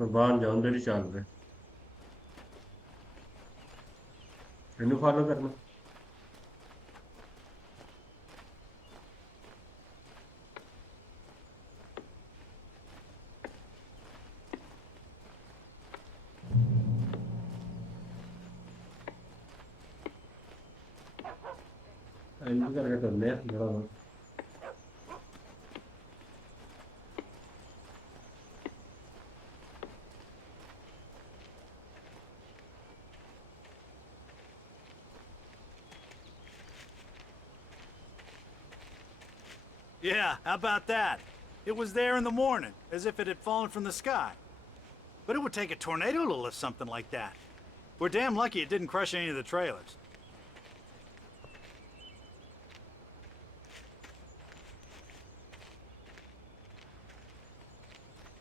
मैं बाहर जाऊं तेरी चाल पे इन्हें फॉलो करना इनको करके करने हैं बड़ा Yeah, how about that? It was there in the morning, as if it had fallen from the sky. But it would take a tornado to lift something like that. We're damn lucky it didn't crush any of the trailers.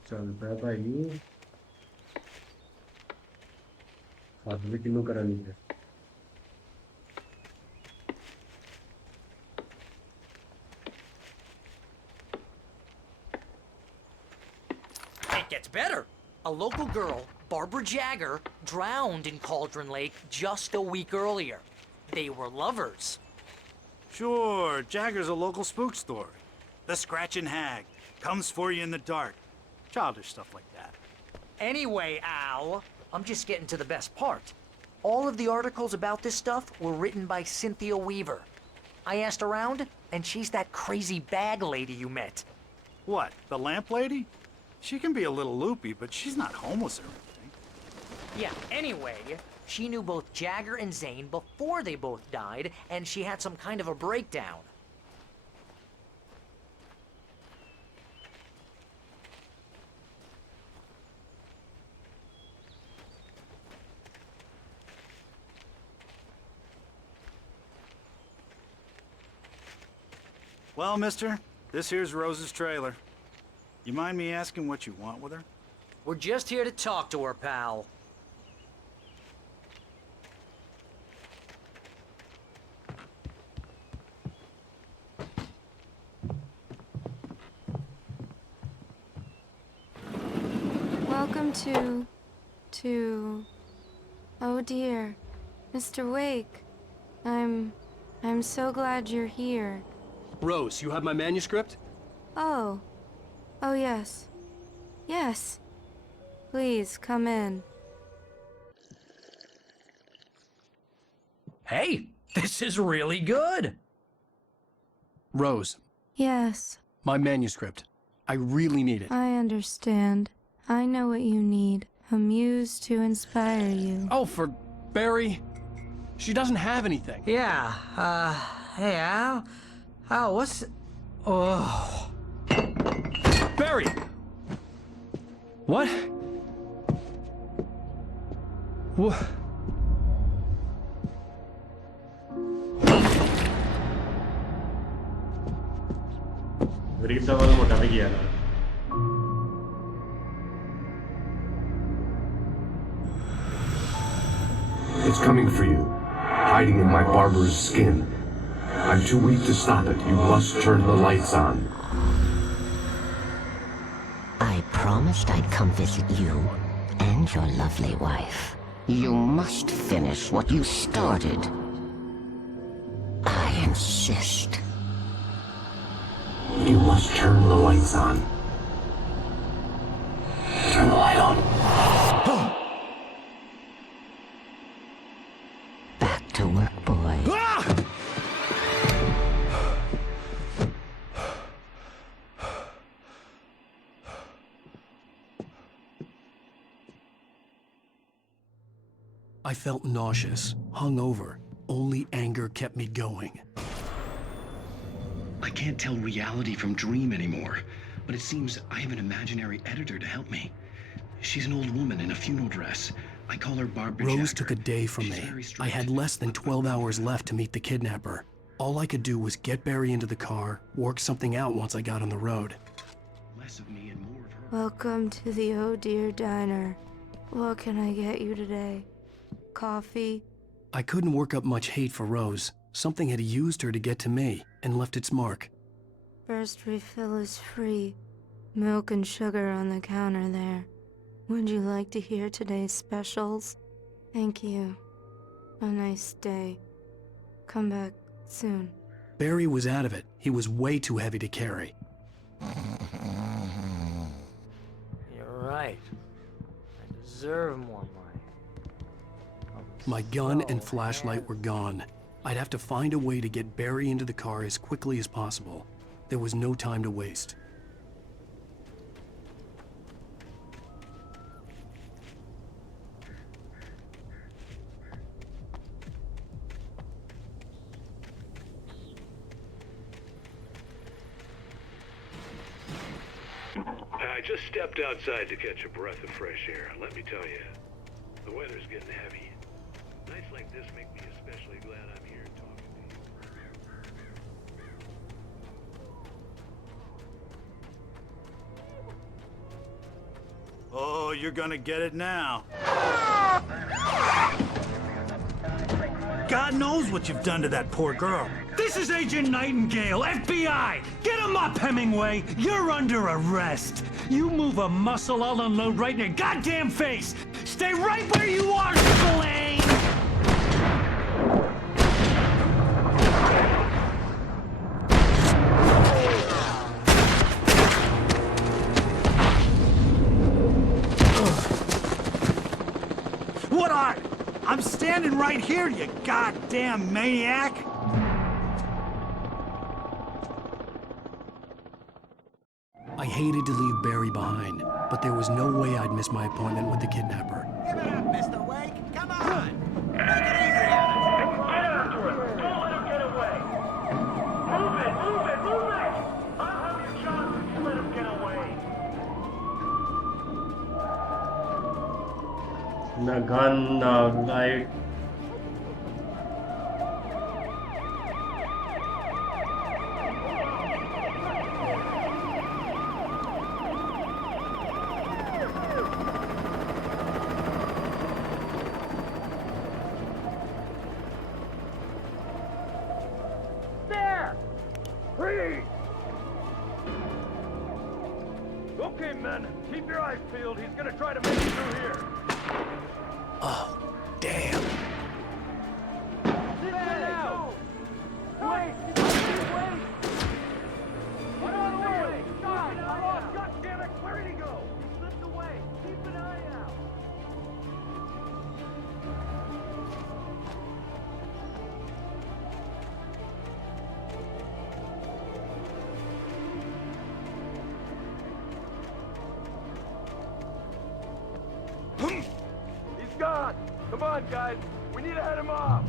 चल भाई हाथ भी किन्नू करनी है It gets better. A local girl, Barbara Jagger, drowned in Cauldron Lake just a week earlier. They were lovers. Sure, Jagger's a local spook story. The Scratching Hag comes for you in the dark. Childish stuff like that. Anyway, Al, I'm just getting to the best part. All of the articles about this stuff were written by Cynthia Weaver. I asked around, and she's that crazy bag lady you met. What, the lamp lady? She can be a little loopy, but she's not homeless or anything. Yeah, anyway, she knew both Jagger and Zane before they both died, and she had some kind of a breakdown. Well, mister, this here's Rose's trailer. You mind me asking what you want with her? We're just here to talk to her, pal. Welcome to... Oh dear, Mr. Wake. I'm so glad you're here. Rose, you have my manuscript? Oh. Oh, yes. Yes. Please, come in. Hey, this is really good. Rose, Yes, my manuscript. I really need it. I understand. I know what you need. A muse to inspire you. Oh, for Barry? She doesn't have anything. Yeah, hey, Al? Al, what's... Oh... Barry! What? What? गरीब वाला मोटा भी किया ना It's coming for you, hiding in my barber's skin. I'm too weak to stop it. You must turn the lights on. I promised I'd come visit you and your lovely wife. You must finish what you started. I insist. You must turn the lights on. Turn the light on. Back to work, boy. I felt nauseous, hungover. Only anger kept me going. I can't tell reality from dream anymore, but it seems I have an imaginary editor to help me. She's an old woman in a funeral dress. I call her Barbara Rose Jagger. took a day from She's me. very I strict. had less than 12 hours left to meet the kidnapper. All I could do was get Barry into the car, work something out once I got on the road. Less of me and more of her. Welcome to the Oh Dear Diner. What can I get you today? Coffee? I couldn't work up much hate for Rose. Something had used her to get to me and left its mark. First refill is free. Milk and sugar on the counter there. Would you like to hear today's specials? Thank you. A nice day. Come back soon. Barry was out of it. He was way too heavy to carry. You're right. I deserve more money. My gun and flashlight were gone. I'd have to find a way to get Barry into the car as quickly as possible. There was no time to waste. I just stepped outside to catch a breath of fresh air. Let me tell you, the weather's getting heavy. Nights like this make me especially glad I'm here talking to you. Oh, you're gonna get it now. God knows what you've done to that poor girl. This is Agent Nightingale, FBI! Get him up, Hemingway! You're under arrest! You move a muscle, I'll unload right in your goddamn face! Stay right where you are, Spillane! What are? I'm standing right here, you goddamn maniac! I hated to leave Barry behind, but there was no way I'd miss my appointment with the kidnapper. Give it up, Mr. Wake! Come on! Make it easy on him! Get after him! Don't let him get away! Move it! Move it! Move it! I'll have your chance if you let him get away! Na gun, na light. There! Freeze! Okay, men. Keep your eyes peeled. He's gonna try to make it through here. Oh, damn. Sit down! Wait! Wait! What on the way? God! I'm off! God damn it! Where did he go? He slipped away. Keep an eye out. He's gone! Come on, guys! We need to head him off!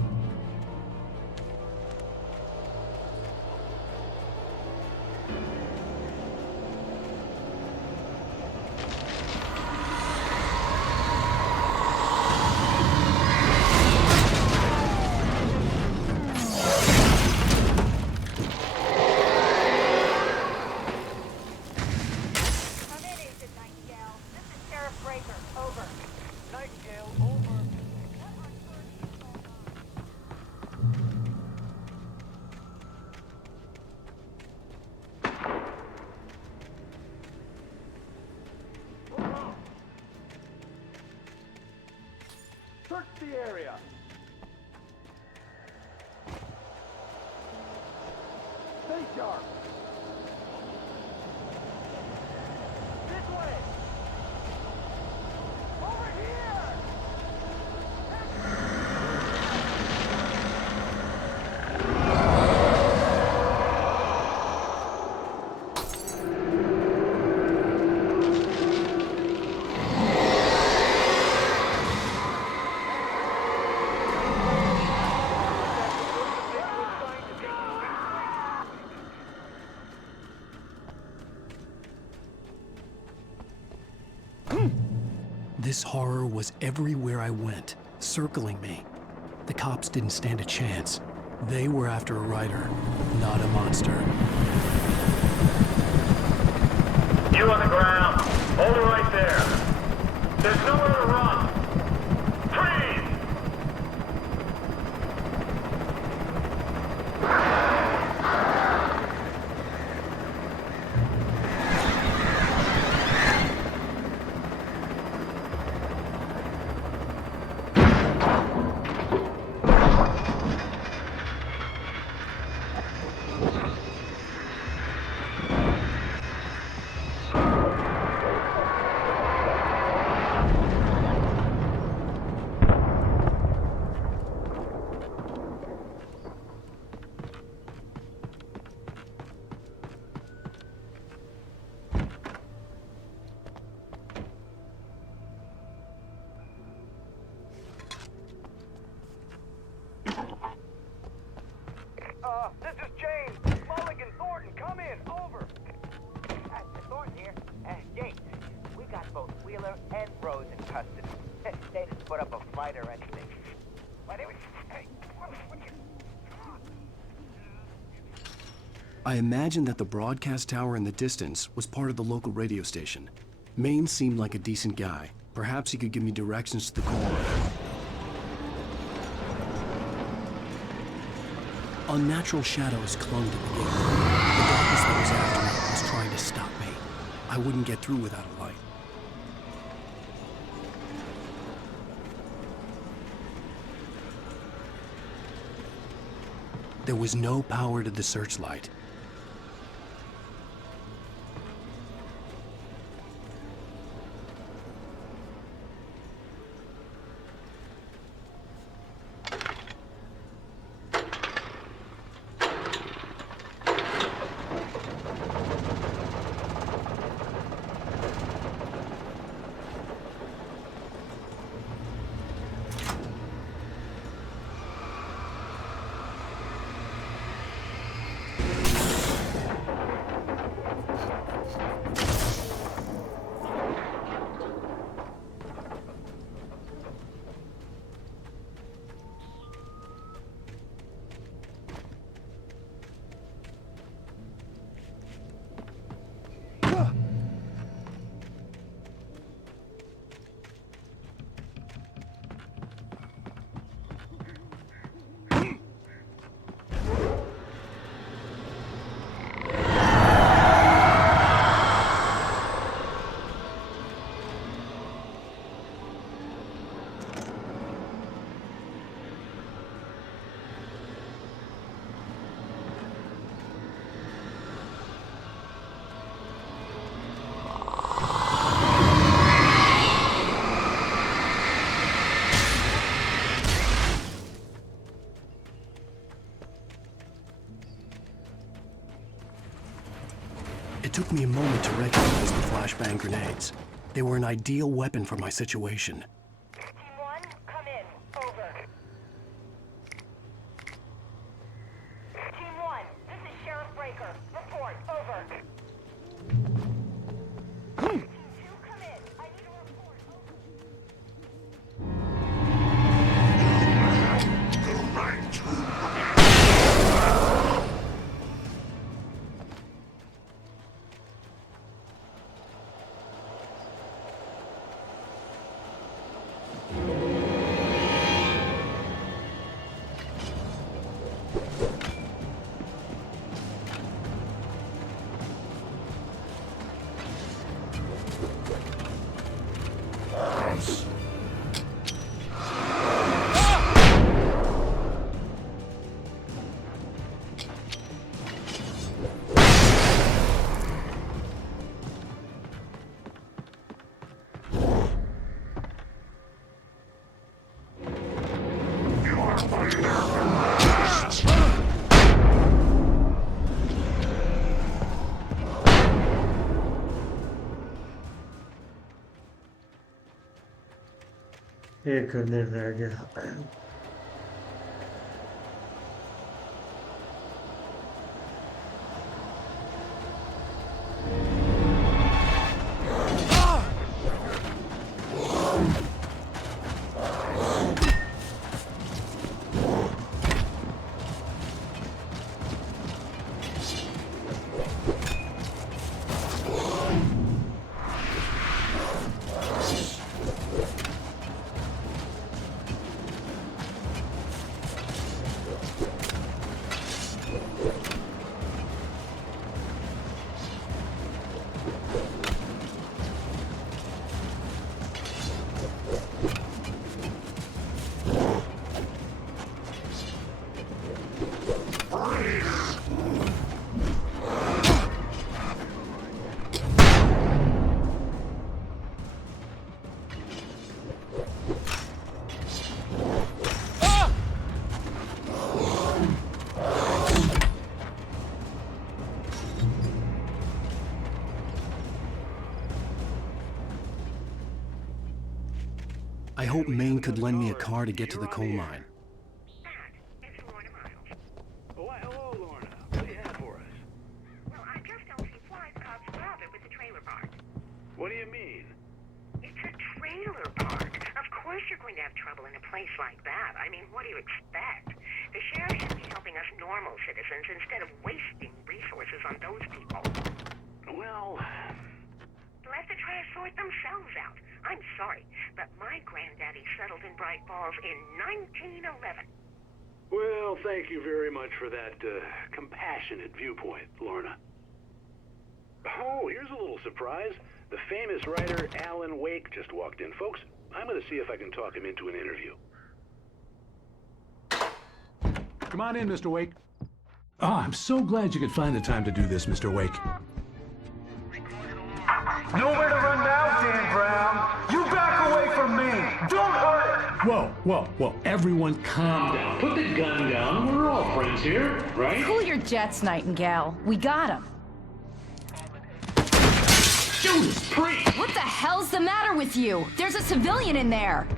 Come in, Agent Nightingale. This is Sheriff Breaker. Over. Nightingale, over. Search the area. Stay sharp. This way. Over here. This horror was everywhere I went, circling me. The cops didn't stand a chance. They were after a writer, not a monster. You on the ground. Hold it right there. There's nowhere to run. Freeze! This is James. Mulligan Thornton, come in. Over. Thornton here. James, we got both Wheeler and Rose in custody. They didn't put up a fight or anything. But anyway, hey, what are you... I imagined that the broadcast tower in the distance was part of the local radio station. Maine seemed like a decent guy. Perhaps he could give me directions to the core. Unnatural shadows clung to the gate. The darkness that was after me was trying to stop me. I wouldn't get through without a light. There was no power to the searchlight. It took me a moment to recognize the flashbang grenades. They were an ideal weapon for my situation. Team 1, come in. Over. Team 1, this is Sheriff Breaker. Report. Over. Team 2, come in. I need a report. एक करने रह गया I hope Maine could lend me a car to get to the coal mine. Why, hello, Lorna. What do you have for us? Well, I just don't see why the cops bother with the trailer park. What do you mean? It's a trailer park. Of course you're going to have trouble in a place like that. I mean, what do you expect? The sheriff should be helping us normal citizens instead of wasting resources on those people. Well... Let the trash sort themselves out. I'm sorry, but my granddaddy settled in Bright Falls in 1911. Well, thank you very much for that, compassionate viewpoint, Lorna. Oh, here's a little surprise. The famous writer Alan Wake just walked in. Folks, I'm gonna see if I can talk him into an interview. Come on in, Mr. Wake. Oh, I'm so glad you could find the time to do this, Mr. Wake. Nowhere to run now, Dan Brown. You back away from me. Don't hurt it. Whoa. Everyone calm down. Put the gun down. We're all friends here, right? Cool your jets, Nightingale. We got him. Judas Priest! What the hell's the matter with you? There's a civilian in there.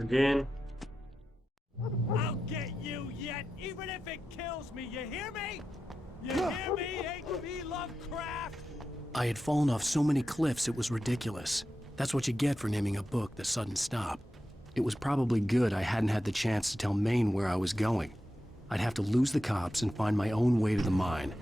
Again. I'll get you yet, even if it kills me. You hear me? You hear me, H.P. Lovecraft? I had fallen off so many cliffs it was ridiculous. That's what you get for naming a book The Sudden Stop. It was probably good I hadn't had the chance to tell Maine where I was going. I'd have to lose the cops and find my own way to the mine.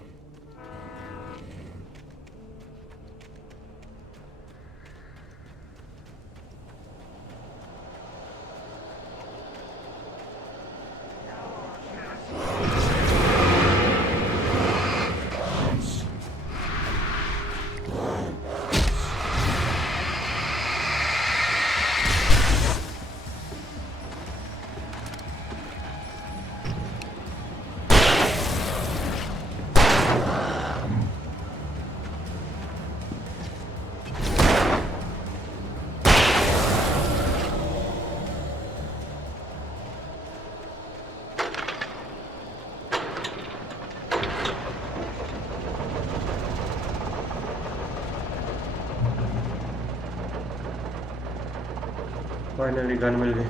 Finally gun मिल गई.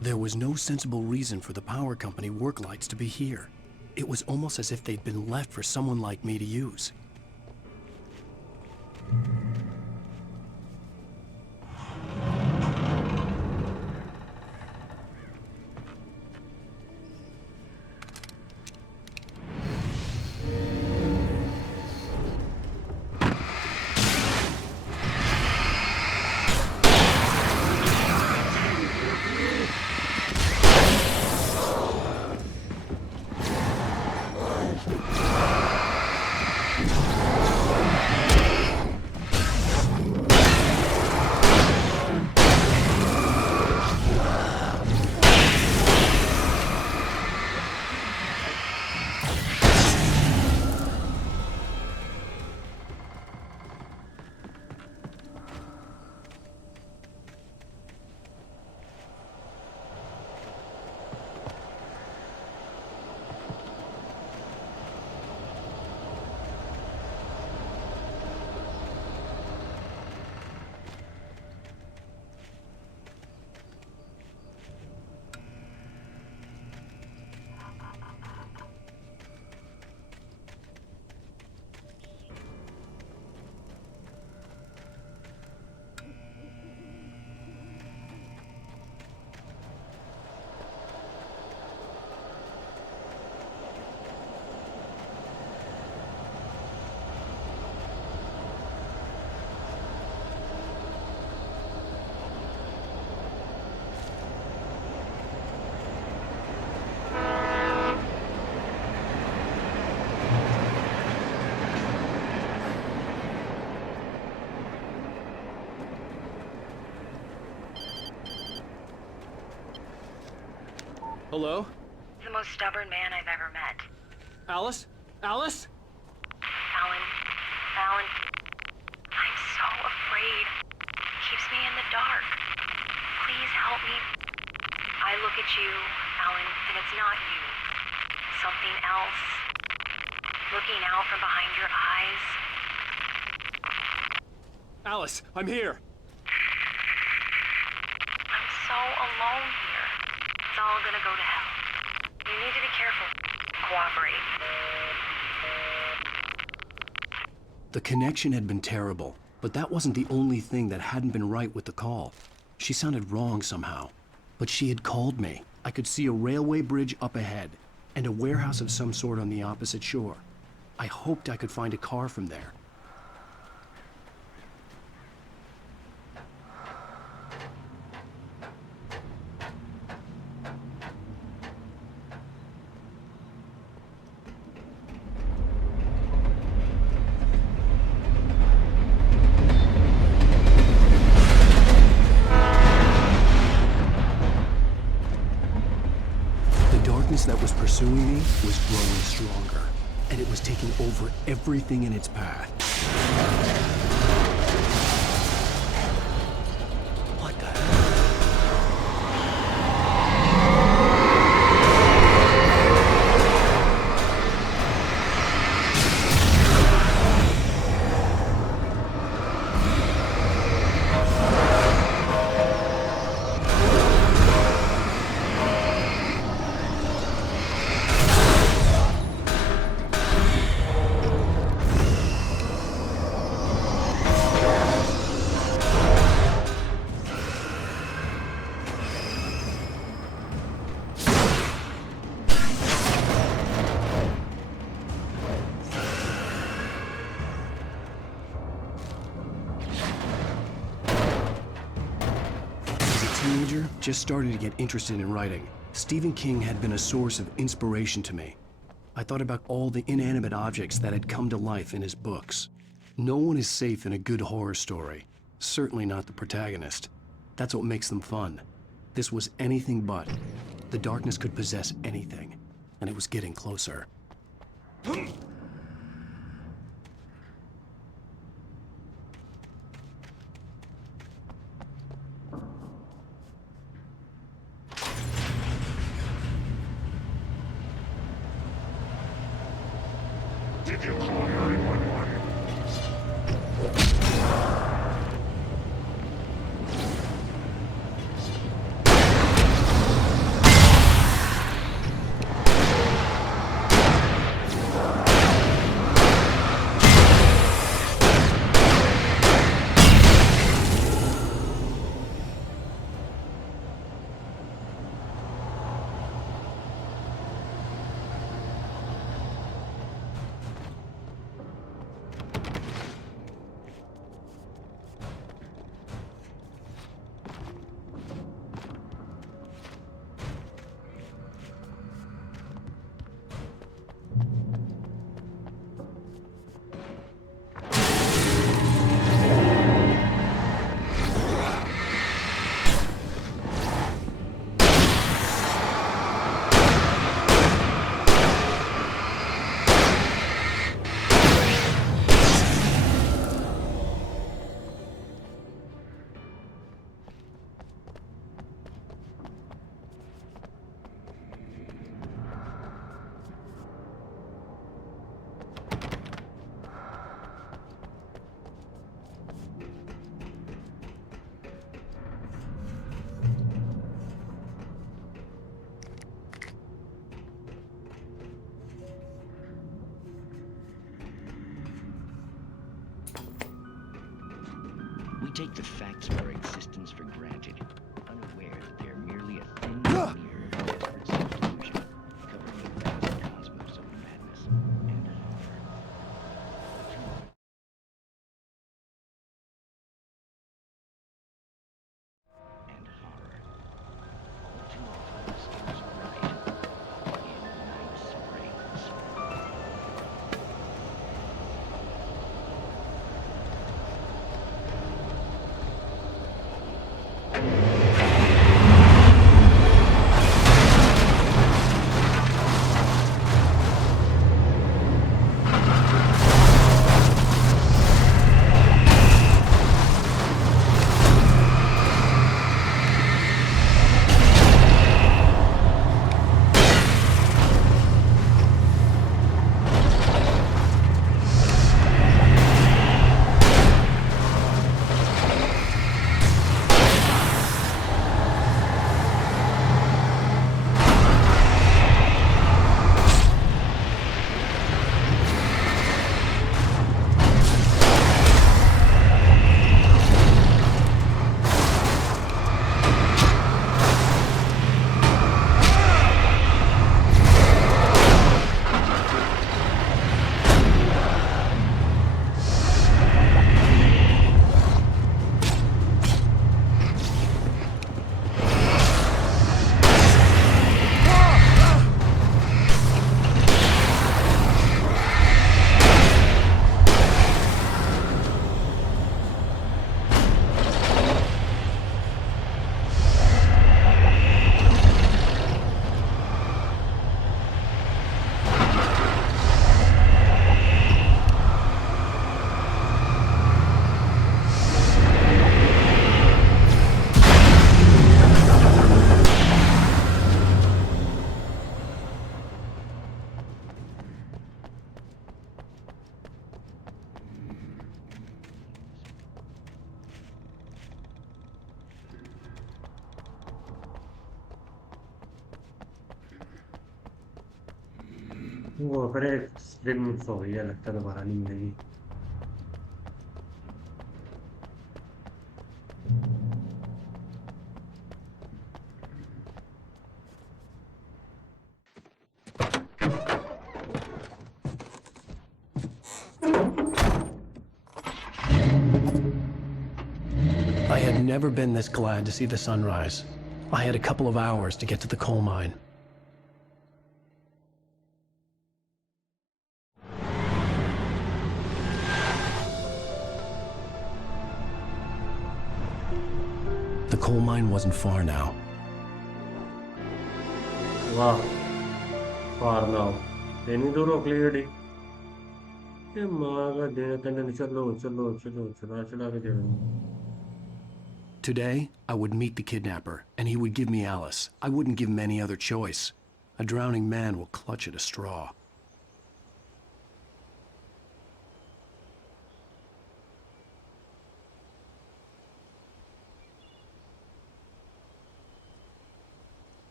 There was no sensible reason for the power company work lights to be here. It was almost as if they'd been left for someone like me to use. Hello? The most stubborn man I've ever met. Alice? Alice? Alan, I'm so afraid. It keeps me in the dark. Please help me. I look at you, Alan, and it's not you. Something else. Looking out from behind your eyes. Alice, I'm here. I'm so alone here. It's all gonna go to hell. You need to be careful. Cooperate. The connection had been terrible, but that wasn't the only thing that hadn't been right with the call. She sounded wrong somehow. But she had called me. I could see a railway bridge up ahead, and a warehouse of some sort on the opposite shore. I hoped I could find a car from there. That was pursuing me was growing stronger, and it was taking over everything in its path. What the hell? Just started to get interested in writing. Stephen King had been a source of inspiration to me. I thought about all the inanimate objects that had come to life in his books. No one is safe in a good horror story. Certainly not the protagonist. That's what makes them fun. This was anything but. The darkness could possess anything, and it was getting closer. Did you call 911? We take the facts of our existence for granted, unaware that they are merely a thin veneer of efforts and delusion, covering the vast cosmos of madness and horror. And horror. All too often, the stars are right. In Night Springs. वो फिर एक दिन miss हो गई है, लगता है दोबारा नहीं मिलेगी। I had never been this glad to see the sunrise. I had a couple of hours to get to the coal mine. The coal mine wasn't far now. Wow, far now. Any दूर हो clearly? ये माँ का दिन तंदन चलो चलो चलो चला चला के जाओ. Today, I would meet the kidnapper, and he would give me Alice. I wouldn't give him any other choice. A drowning man will clutch at a straw.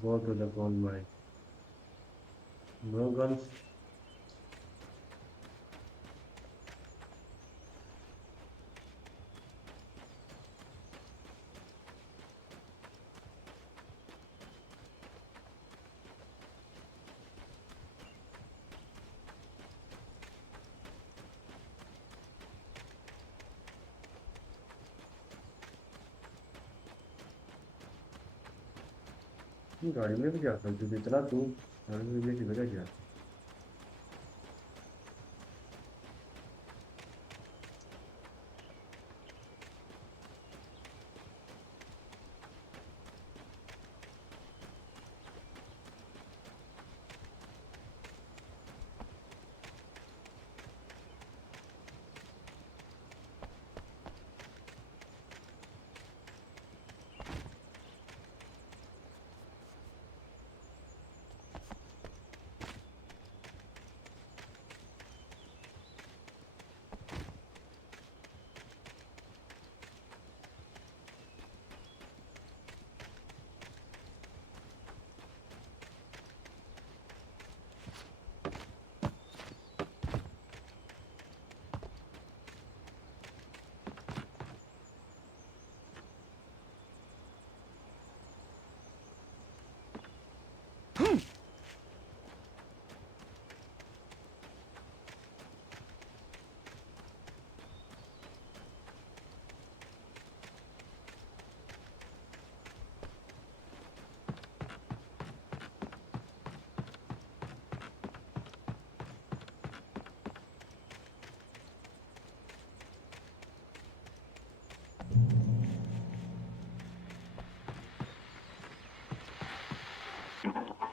Go to the gold mine. No guns. गाड़ी में भी जा सकते थे, इतना दूर गाड़ी में लेके भेजा क्या?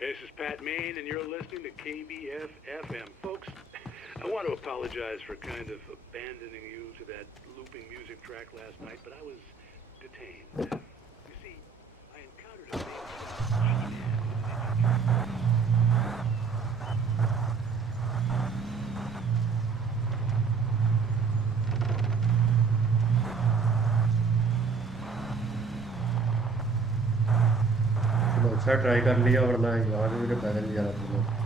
This is Pat Main, and you're listening to KBF FM. Folks, I want to apologize for kind of abandoning you to that looping music track last night, but I was detained. You see, I encountered a man. चलो अच्छा try कर लिया, वरना आगे मुझे पैदल ही जाना पड़ेगा.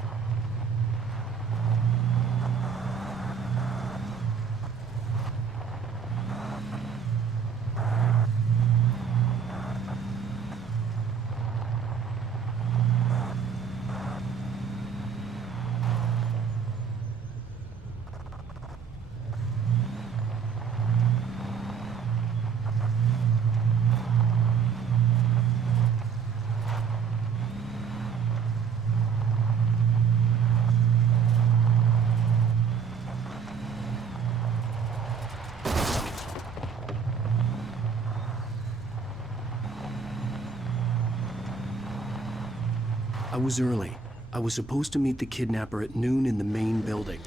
I was early. I was supposed to meet the kidnapper at noon in the main building.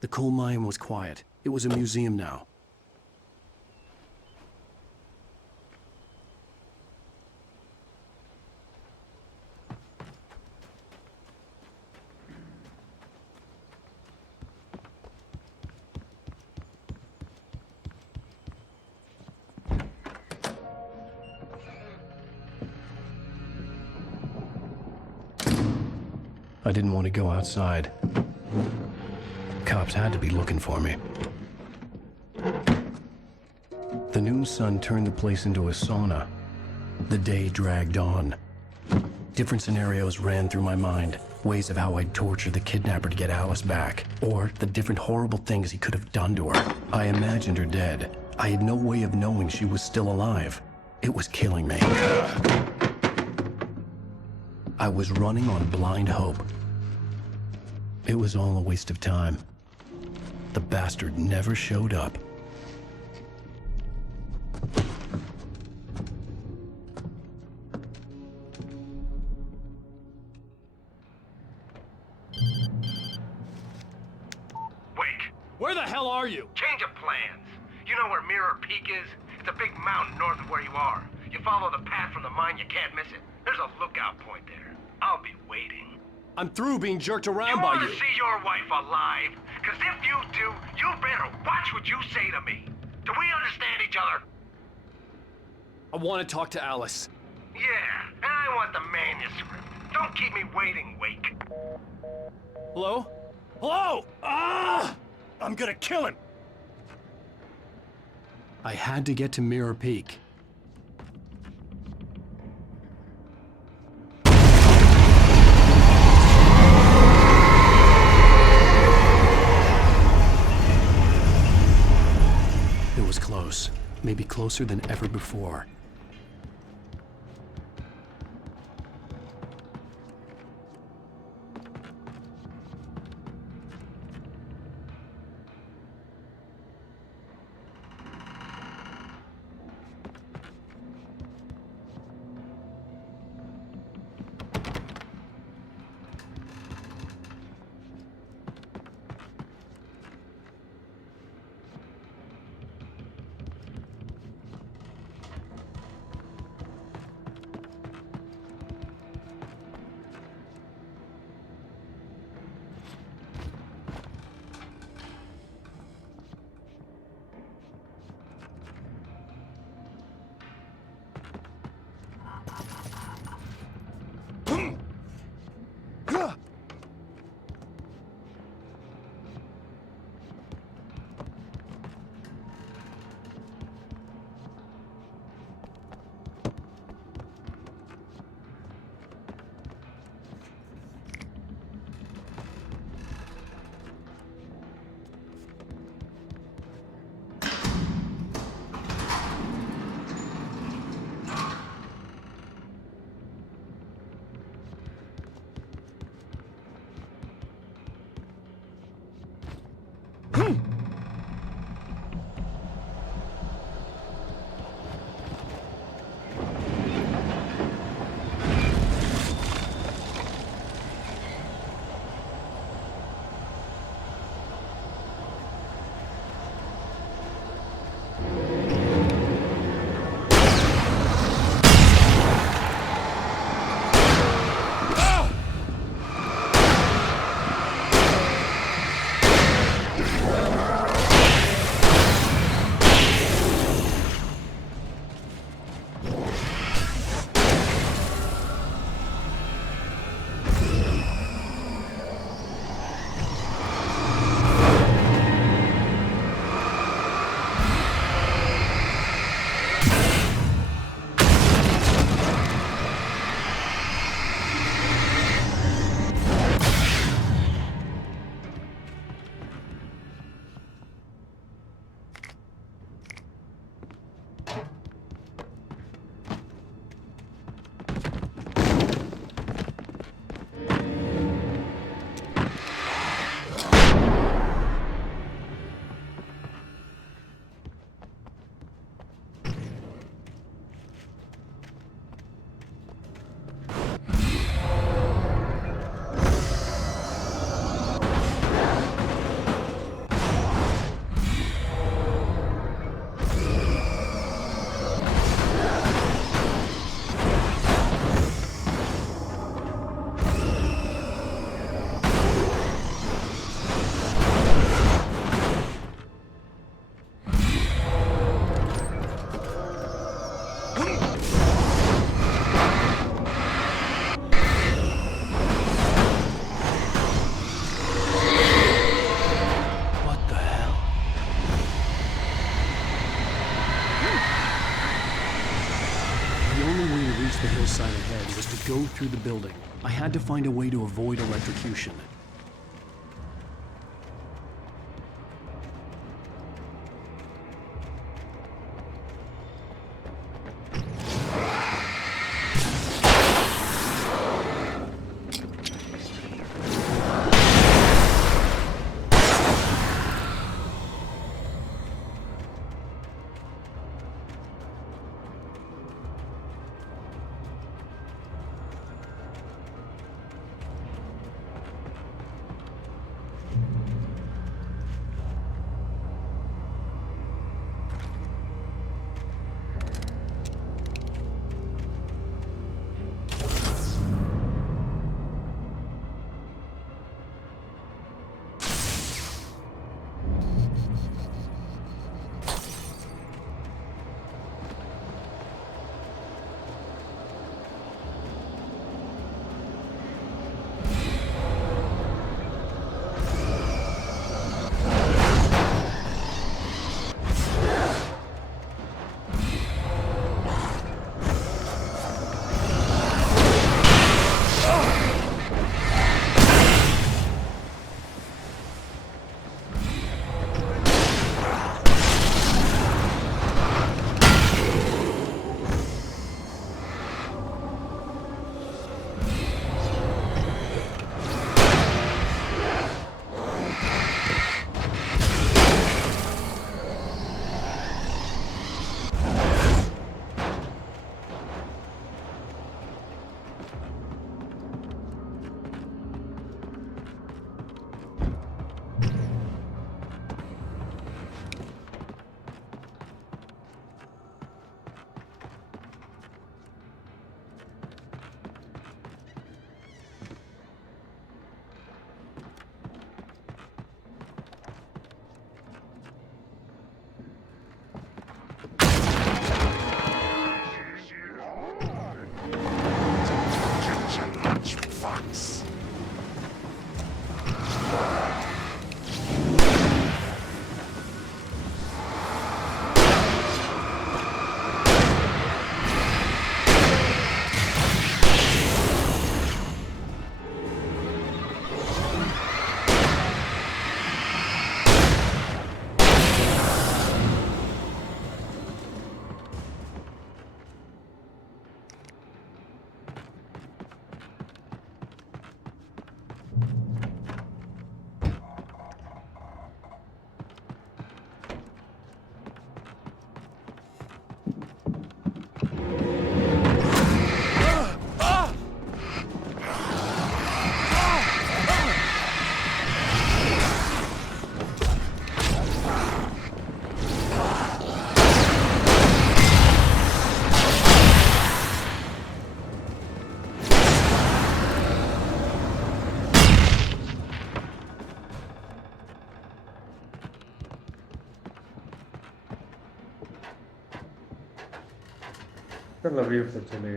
The coal mine was quiet. It was a museum now. I didn't want to go outside. Cops had to be looking for me. The noon sun turned the place into a sauna. The day dragged on. Different scenarios ran through my mind. Ways of how I'd torture the kidnapper to get Alice back. Or the different horrible things he could have done to her. I imagined her dead. I had no way of knowing she was still alive. It was killing me. I was running on blind hope. It was all a waste of time. The bastard never showed up. Wake. Where the hell are you? Change of plans. You know where Mirror Peak is? It's a big mountain north of where you are. You follow the path from the mine, you can't miss it. There's a lookout point there. I'll be waiting. I'm through being jerked around by You you. want to see your wife alive? Because if you do, you better watch what you say to me. Do we understand each other? I want to talk to Alice. Yeah, and I want the manuscript. Don't keep me waiting, Wake. Hello? Hello? Ah! I'm gonna kill him. I had to get to Mirror Peak. It was close. Maybe closer than ever before. through the building. I had to find a way to avoid electrocution. चल अभी ऊपर चले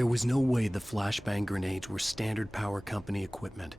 There was no way the flashbang grenades were standard power company equipment.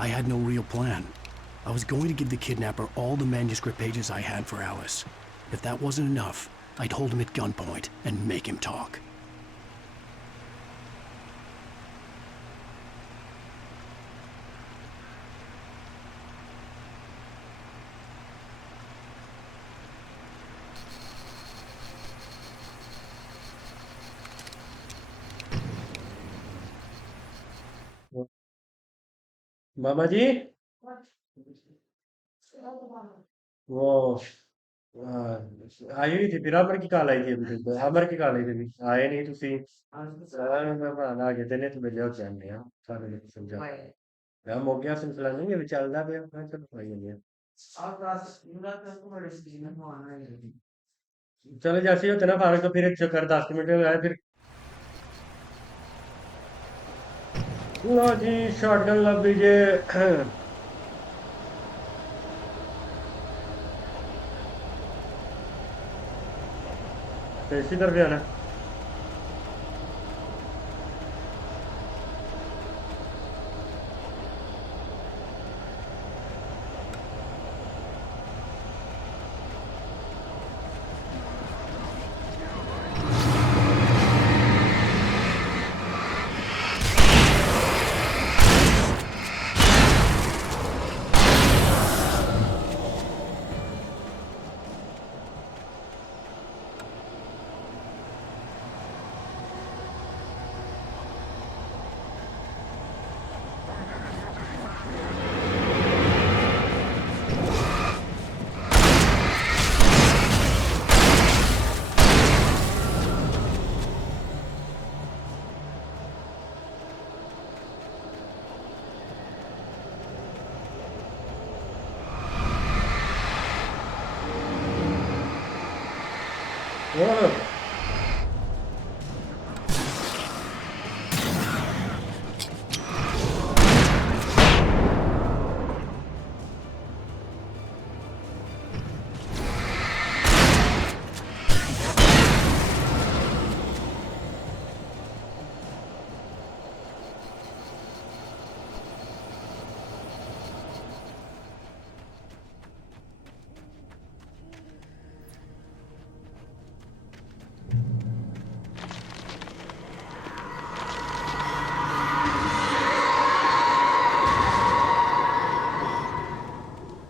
I had no real plan. I was going to give the kidnapper all the manuscript pages I had for Alice. If that wasn't enough, I'd hold him at gunpoint and make him talk. मामा जी वो आई नहीं थी फिर अमर की call आई थी अभी तक अमर की call आई थी अभी आए नहीं ਤੁਸੀਂ ਮੈਂ ਬਣਾ ਆ ਗਏ ਤੇ ਨੇ ਤੇ ਮਿਲਿਆ ਜਾਣੇ ਆ ਸਾਰੇ ਨੂੰ ਸਮਝਾ ਮੈਂ ਹੋ ਗਿਆ ਸਿਲਸਿਲਾ ਨਹੀਂ ਇਹ ਚੱਲਦਾ ਪਿਆ ਮੈਂ ਚਲ ਕੋਈ ਨਹੀਂ चलो जैसे ही होते ना फारूक तो फिर एक चक्कर 10 मिनट में आया फिर लो जी शॉटगन लग दीजिए तो इसी तरफ जाना Whoa.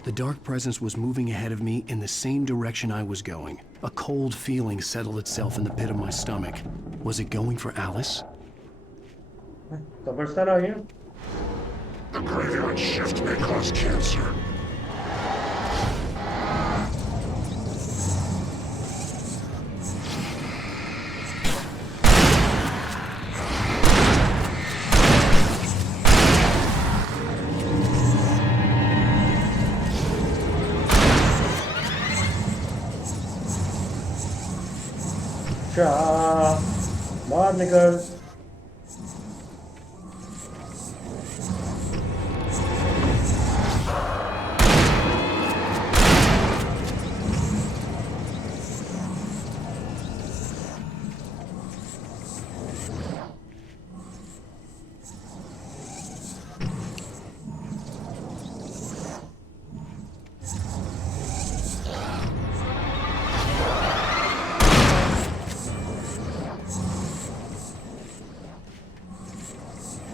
The dark presence was moving ahead of me in the same direction I was going. A cold feeling settled itself in the pit of my stomach. Was it going for Alice? The graveyard shift may cause cancer. बाहर निकल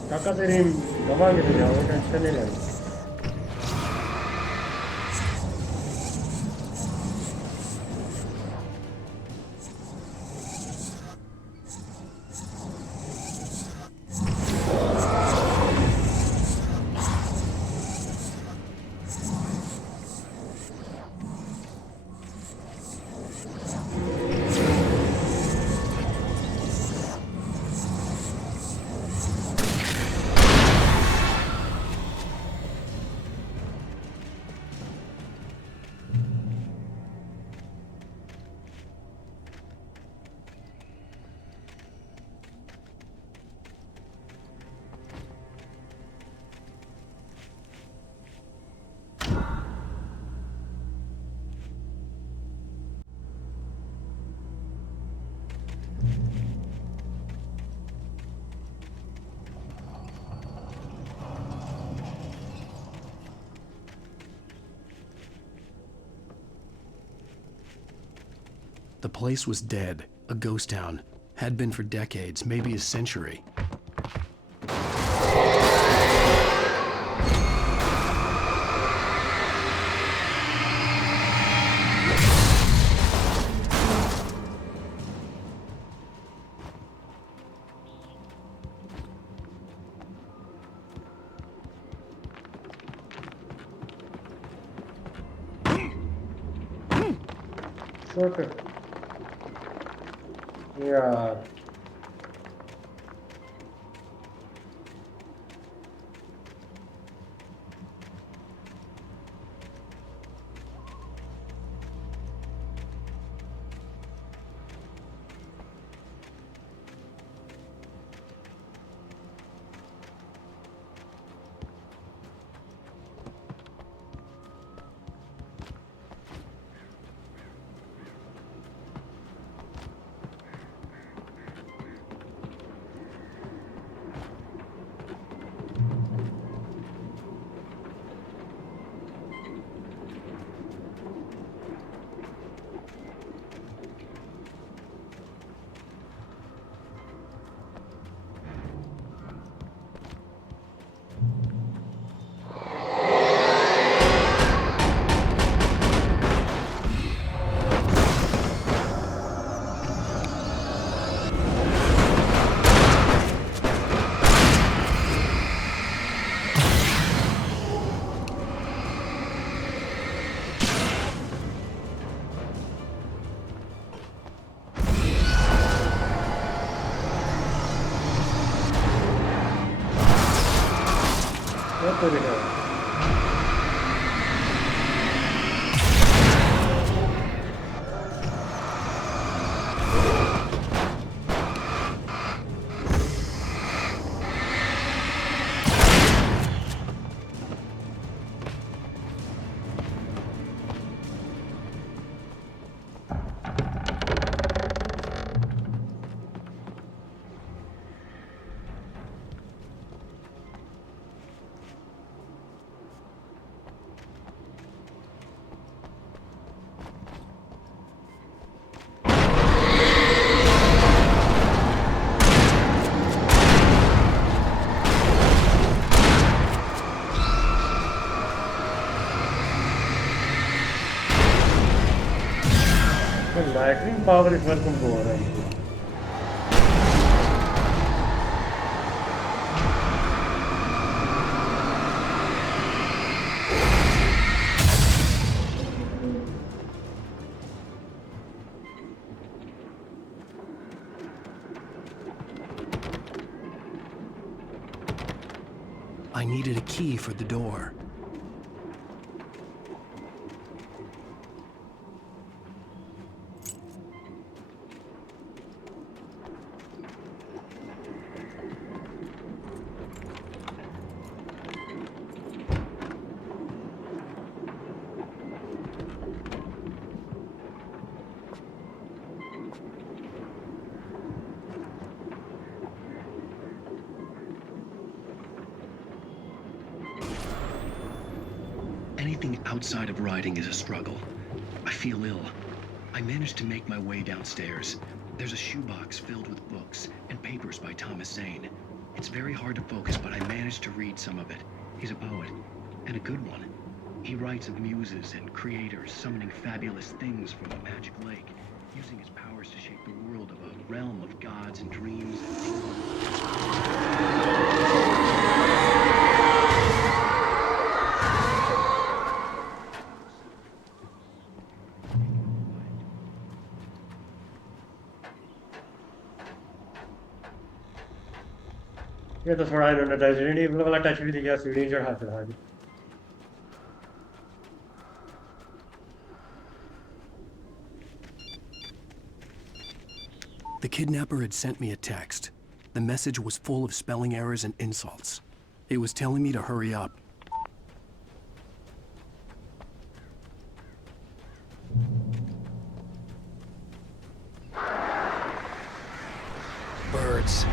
kakak terim gampang gitu ya udah sendiri The place was dead, a ghost town. Had been for decades, maybe a century. Okay. Yeah. What did it have? The lightning power is welcome to our idea. I needed a key for the door. Anything outside of writing is a struggle. I feel ill. I managed to make my way downstairs. There's a shoebox filled with books and papers by Thomas Zane. It's very hard to focus, but I managed to read some of it. He's a poet, and a good one. He writes of muses and creators summoning fabulous things from a magic lake, using his powers to shape the world of a realm of gods and dreams ये तो थोड़ा इन्होंने resident evil वाला touch भी दिया सीढ़ी चढ़ा चढ़ा के The kidnapper had sent me a text. The message was full of spelling errors and insults. It was telling me to hurry up. Birds.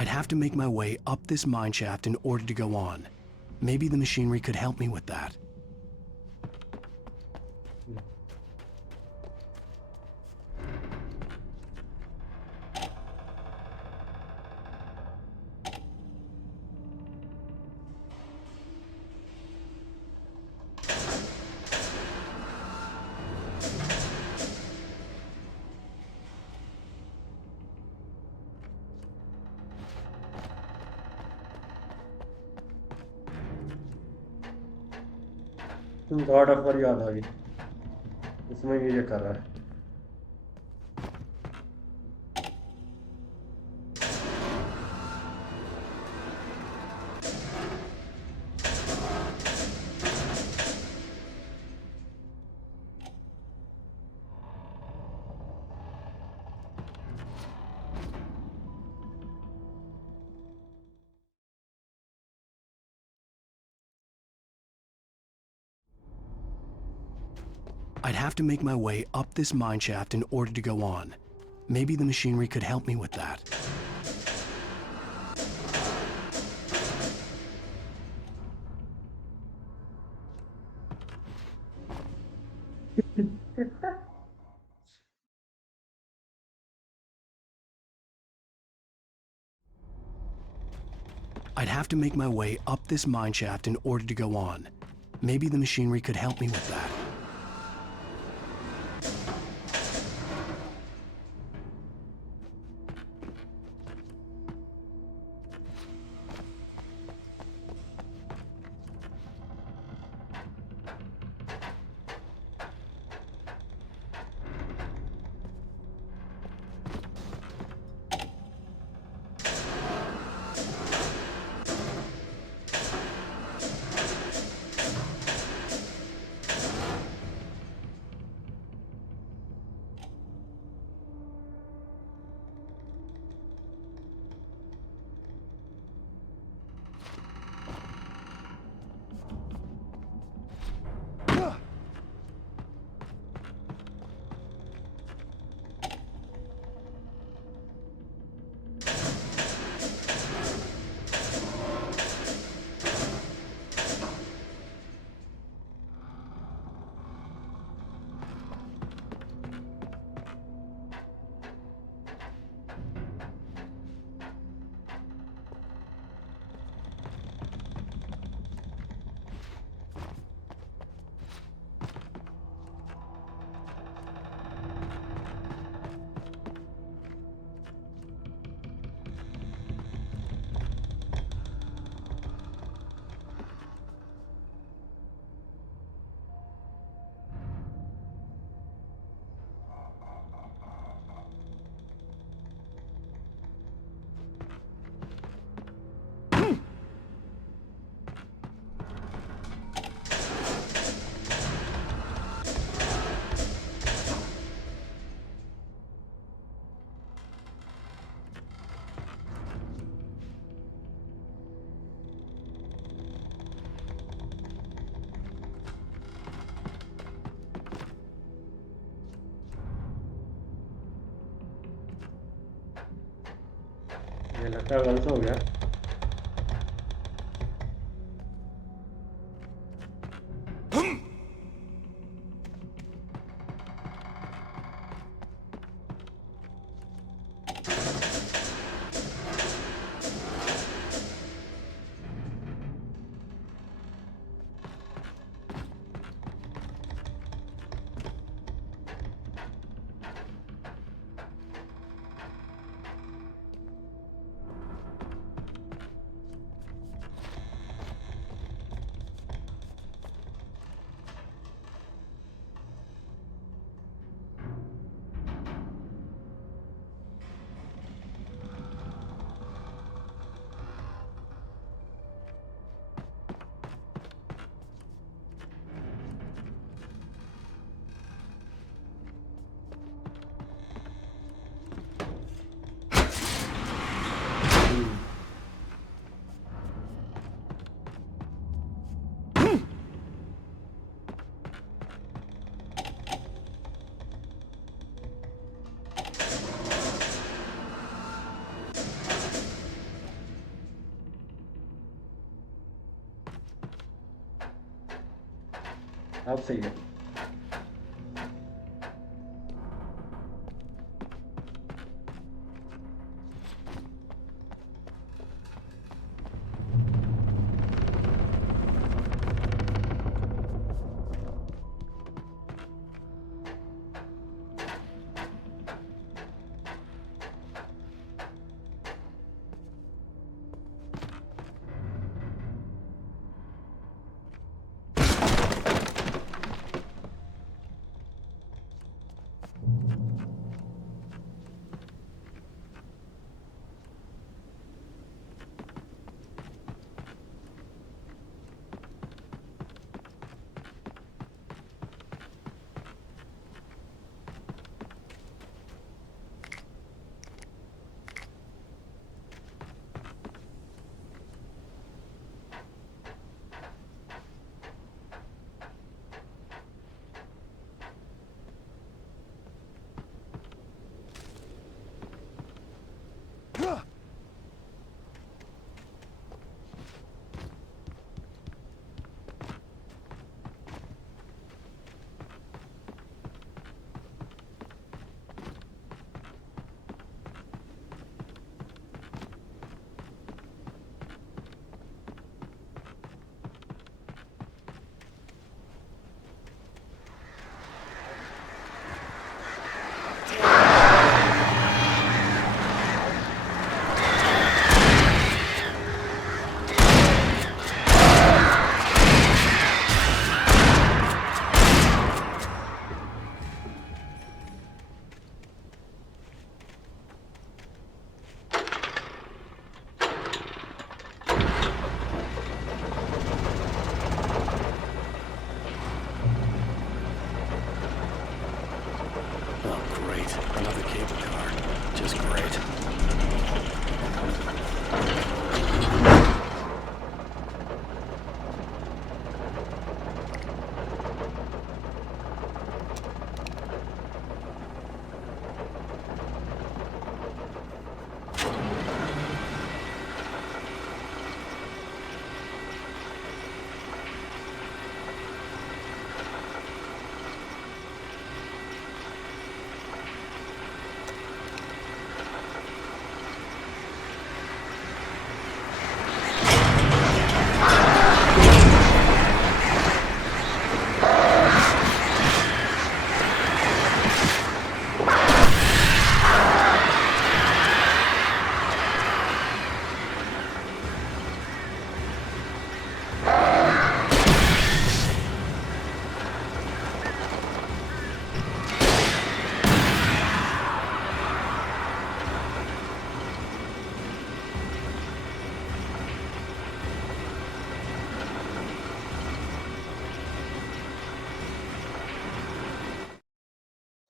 I'd have to make my way up this mine shaft in order to go on. Maybe the machinery could help me with that. God of war याद आ गई, इसमें भी ये कर रहा है। I'd have to make my way up this mine shaft in order to go on. Maybe the machinery could help me with that. I'd have to make my way up this mine shaft in order to go on. Maybe the machinery could help me with that. ये लगता है गलत हो गया। अब सही है। Another cable car. Just great.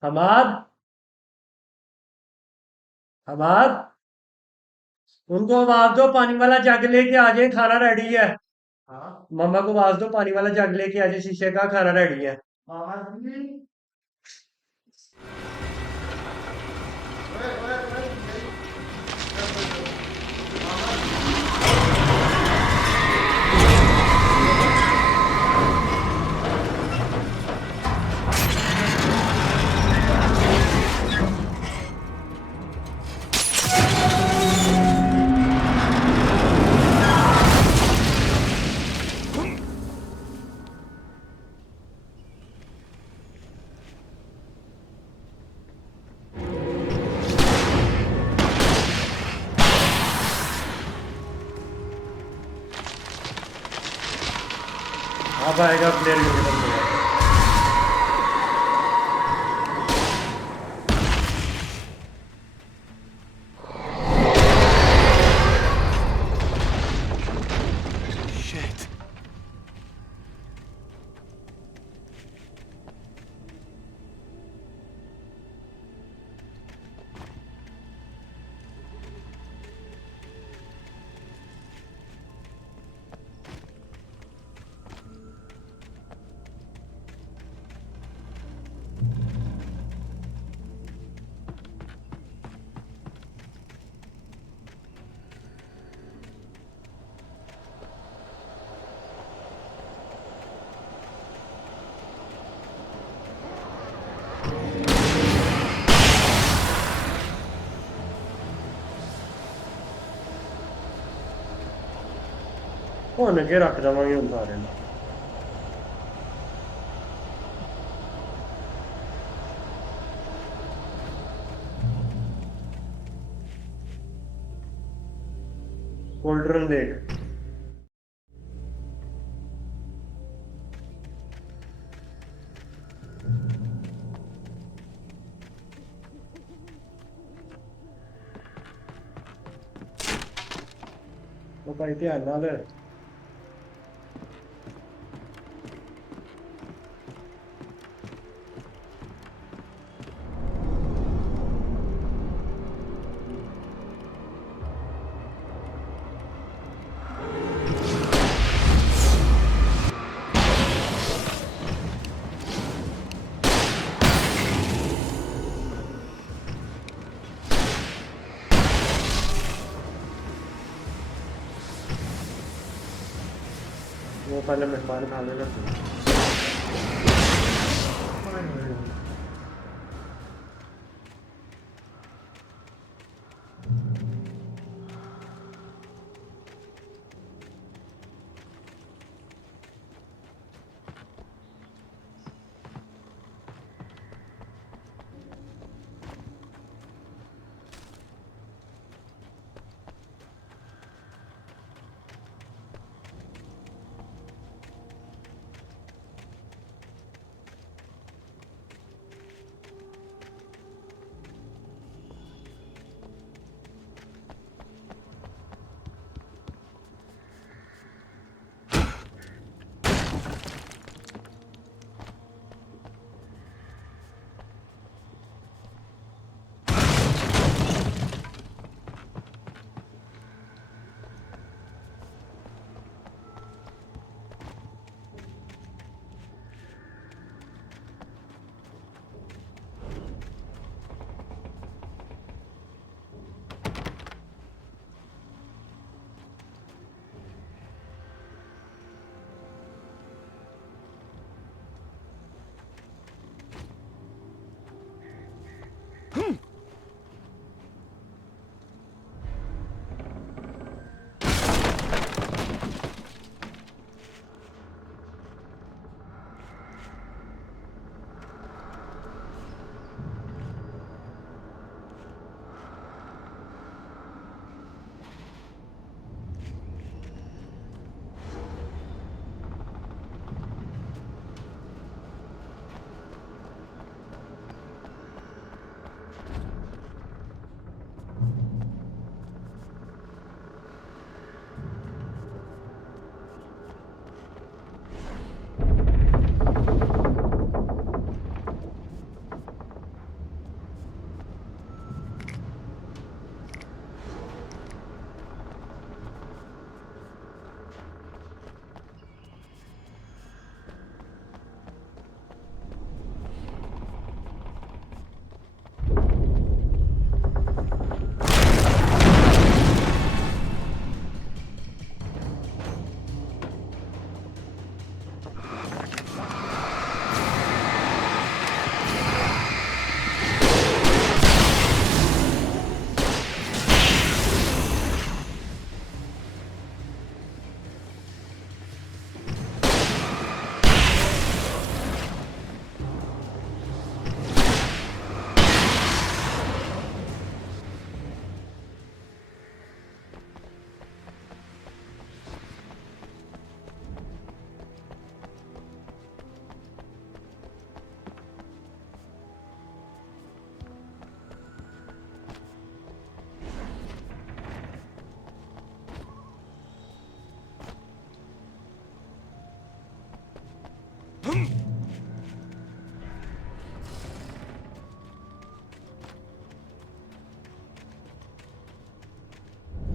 Hammad Hammad उनको आवाज दो, पानी वाला जग लेके आ जाए, खाना रेडी है। मम्मा को आवाज दो, पानी वाला जग लेके आ जाए, शीशे का, खाना रेडी है। अब आएगा प्लेयर यूनिट। ਭੁੰਨ ਕੇ ਰੱਖ ਦੇਵਾਂਗੇ ਹੁਣ ਸਾਰਿਆਂ ਨੂੰ। ਕੋਲਡਰਨ ਲੇਕ ਉਹ ਭਾਈ ਧਿਆਨ ਨਾਲ वो पहले मेहमान खा लेगा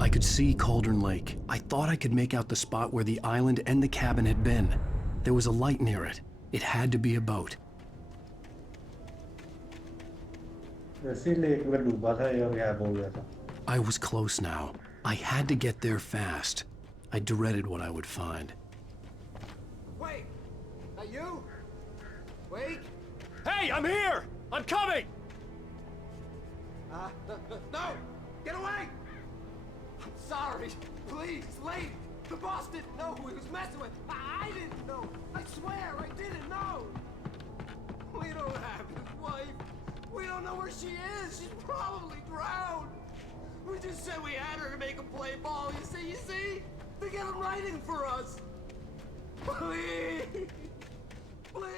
I could see Cauldron Lake. I thought I could make out the spot where the island and the cabin had been. There was a light near it. It had to be a boat. I was close now. I had to get there fast. I dreaded what I would find. Wait! That you? Wake? Hey, I'm here! I'm coming! No! Get away! I'm sorry! Please, leave! The boss didn't know who he was messing with. I didn't know. I swear, I didn't know. We don't have his wife. We don't know where she is. She's probably drowned. We just said we had her to make him play ball. You see? To get him writing for us. Please. Please.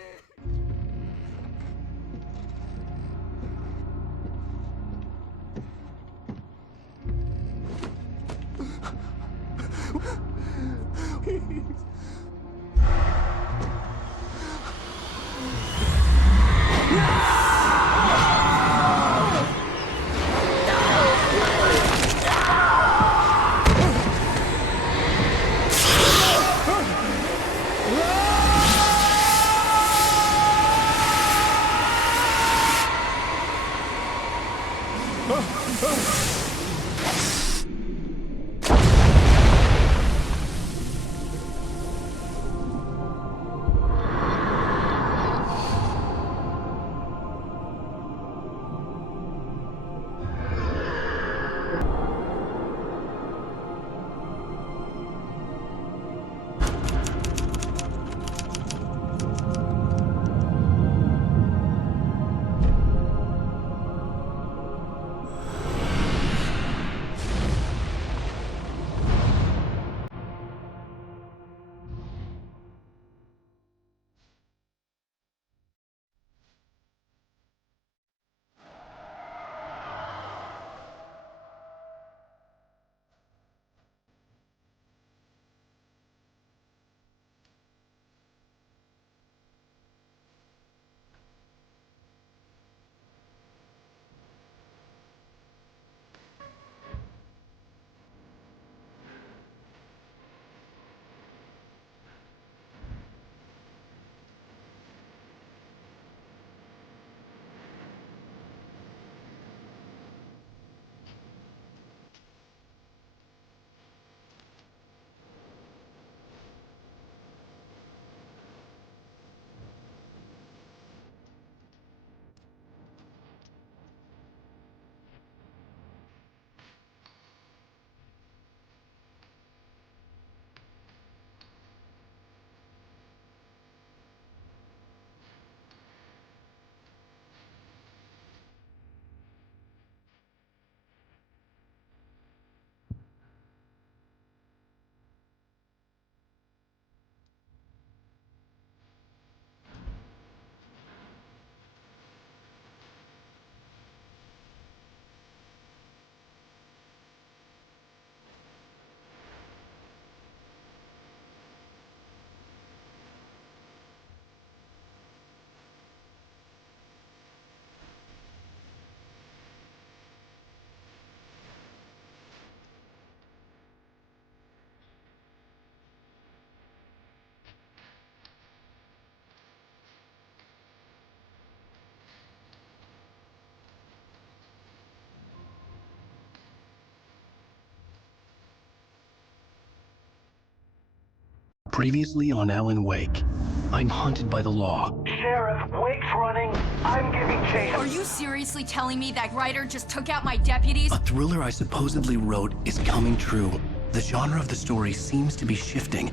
Previously on Alan Wake, I'm hunted by the law. Sheriff, Wake's running. I'm giving chase. Are you seriously telling me that writer just took out my deputies? A thriller I supposedly wrote is coming true. The genre of the story seems to be shifting.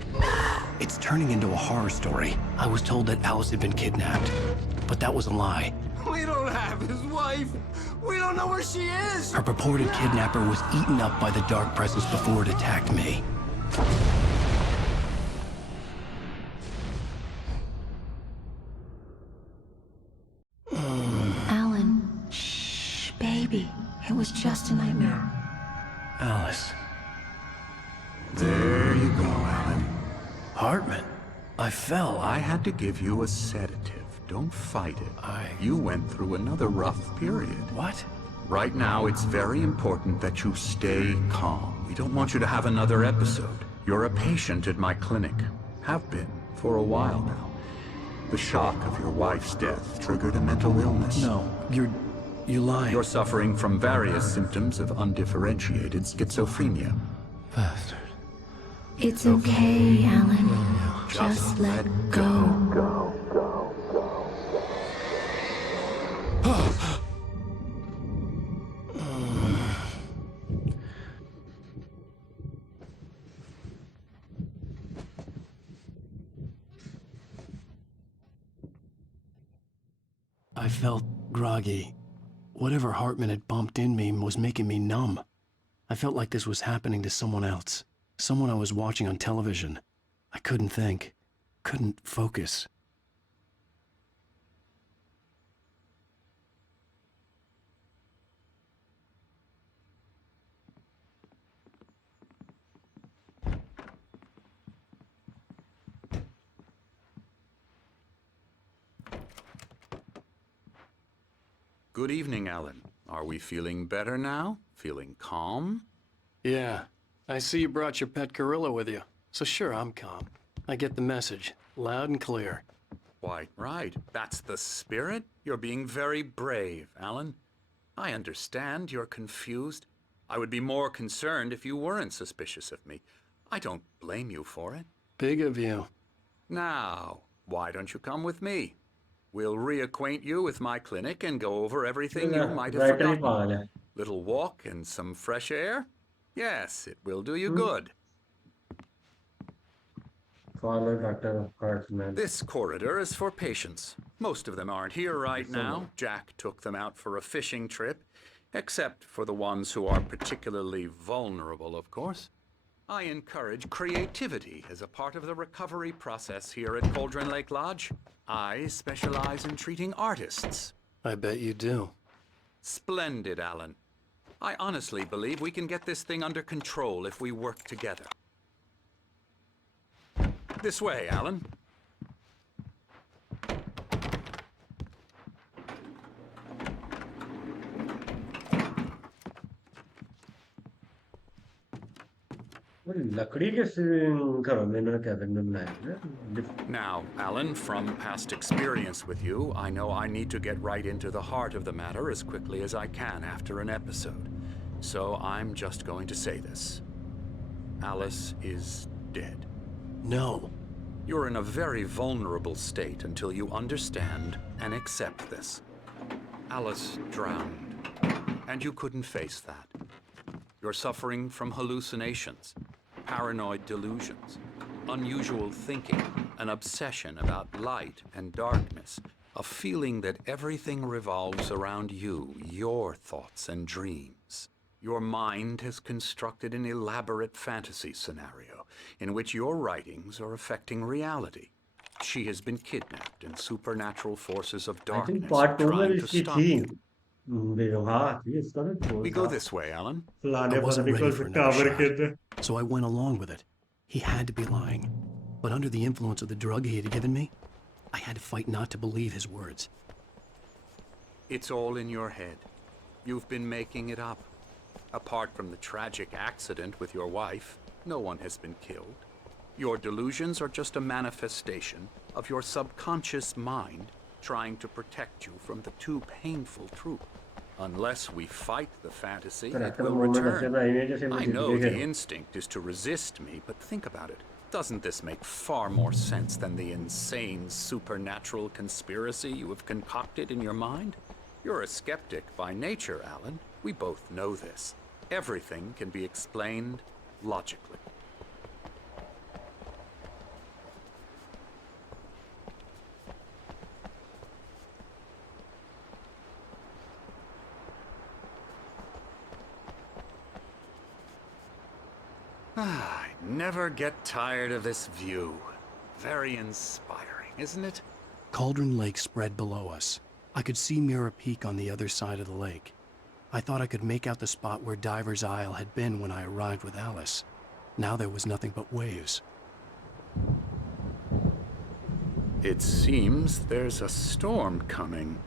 It's turning into a horror story. I was told that Alice had been kidnapped, but that was a lie. We don't have his wife. We don't know where she is. Her purported kidnapper was eaten up by the dark presence before it attacked me. Alan, shh, baby. It was just a nightmare. Alice. There you go, Alan. Hartman, I fell. I had to give you a sedative. Don't fight it. You went through another rough period. What? Right now, it's very important that you stay calm. We don't want you to have another episode. You're a patient at my clinic. Have been for a while now. The shock of your wife's death triggered a mental illness. No, you're lying. You're suffering from various symptoms of undifferentiated schizophrenia. Bastard. It's okay, Alan. Just let go. I felt groggy. Whatever Hartman had bumped in me was making me numb. I felt like this was happening to someone else. Someone I was watching on television. I couldn't think. Couldn't focus. Good evening, Alan. Are we feeling better now? Feeling calm? Yeah. I see you brought your pet gorilla with you. So sure, I'm calm. I get the message. Loud and clear. Quite right. That's the spirit. You're being very brave, Alan. I understand you're confused. I would be more concerned if you weren't suspicious of me. I don't blame you for it. Big of you. Now, why don't you come with me? We'll reacquaint you with my clinic and go over everything you might have forgotten. Little walk and some fresh air? Yes, it will do you good. Follow Dr. Hartman. This corridor is for patients. Most of them aren't here right now. Jack took them out for a fishing trip, except for the ones who are particularly vulnerable, of course. I encourage creativity as a part of the recovery process here at Cauldron Lake Lodge. I specialize in treating artists. I bet you do. Splendid, Alan. I honestly believe we can get this thing under control if we work together. This way, Alan. लकड़ी के घरों में इन्होंने cabin में बनाया है। Now, Alan, from past experience with you, I know I need to get right into the heart of the matter as quickly as I can after an episode. So I'm just going to say this. Alice is dead. No. You're in a very vulnerable state until you understand and accept this. Alice drowned, and you couldn't face that. You're suffering from hallucinations, paranoid delusions, unusual thinking, an obsession about light and darkness, a feeling that everything revolves around you, your thoughts and dreams. Your mind has constructed an elaborate fantasy scenario in which your writings are affecting reality. She has been kidnapped and supernatural forces of darkness are trying to stop you. We go this way, Alan. I wasn't ready for another shot, so I went along with it. He had to be lying. But under the influence of the drug he had given me, I had to fight not to believe his words. It's all in your head. You've been making it up. Apart from the tragic accident with your wife, no one has been killed. Your delusions are just a manifestation of your subconscious mind trying to protect you from the too painful truth. Unless we fight the fantasy, it will return. I know the instinct is to resist me, but think about it. Doesn't this make far more sense than the insane supernatural conspiracy you have concocted in your mind? You're a skeptic by nature, Alan. We both know this. Everything can be explained logically. I never get tired of this view. Very inspiring, isn't it? Cauldron Lake spread below us. I could see Mirror Peak on the other side of the lake. I thought I could make out the spot where Diver's Isle had been when I arrived with Alice. Now there was nothing but waves. It seems there's a storm coming.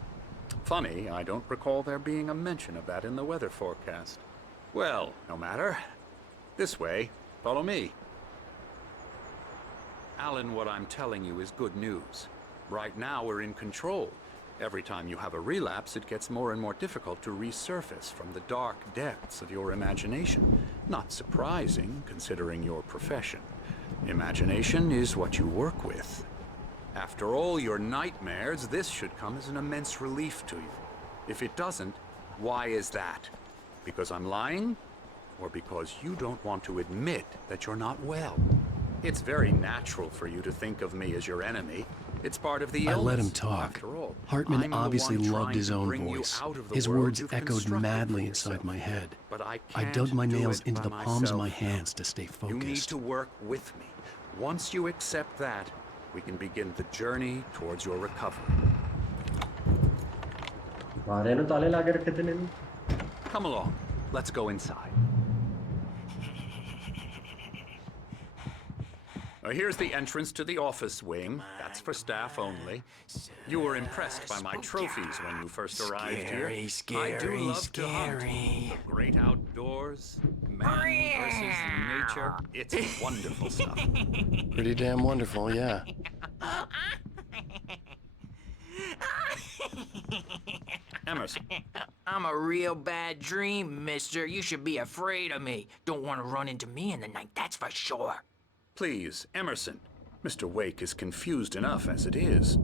Funny, I don't recall there being a mention of that in the weather forecast. Well, no matter. This way. Follow me. Alan, what I'm telling you is good news. Right now, we're in control. Every time you have a relapse, it gets more and more difficult to resurface from the dark depths of your imagination. Not surprising, considering your profession. Imagination is what you work with. After all your nightmares, this should come as an immense relief to you. If it doesn't, why is that? Because I'm lying? Or because you don't want to admit that you're not well? It's very natural for you to think of me as your enemy. It's part of the I let him illness, talk. after all. Hartman I'm the obviously one loved trying his to own bring you voice. out of the His world words you've echoed constructed madly for inside yourself. my head. But I I can't dug my do nails it into by the palms of my myself. hands to stay You need focused. to work with me. Once you accept that, we can begin the journey towards your recovery. बारे ने ताले ला के रखे थे नहीं Come along. Let's go inside. Here's the entrance to the office wing. That's for staff only. You were impressed by my trophies when you first arrived here. I do love to hunt. The great outdoors, man versus nature. It's wonderful stuff. Pretty damn wonderful, yeah. Emerson. I'm a real bad dream, mister. You should be afraid of me. Don't want to run into me in the night, that's for sure. Please, Emerson. Mr. Wake is confused enough as it is.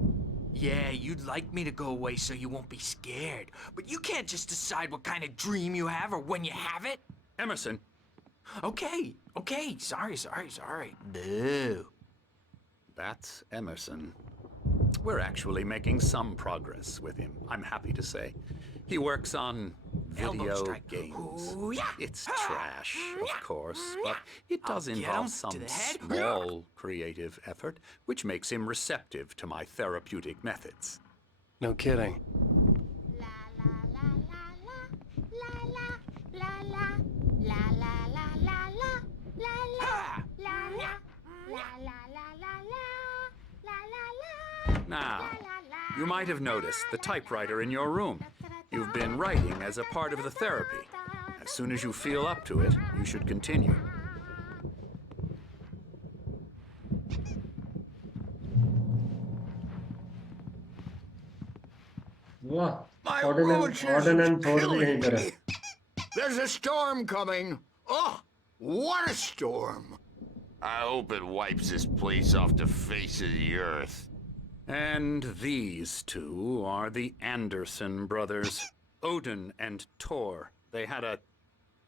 Yeah, you'd like me to go away so you won't be scared. But you can't just decide what kind of dream you have or when you have it. Emerson. Okay. Sorry. Boo. That's Emerson. We're actually making some progress with him, I'm happy to say. He works on video games. It's trash, of course, but it does involve some small creative effort, which makes him receptive to my therapeutic methods. No kidding. Now, you might have noticed the typewriter in your room. You've been writing as a part of the therapy. As soon as you feel up to it, you should continue. वाह My ordinance roaches छोड़ दी killing यहीं पर me. There's a storm coming. Oh, what a storm. I hope it wipes this place off the face of the earth. And these two are the Anderson brothers, Odin and Thor. They had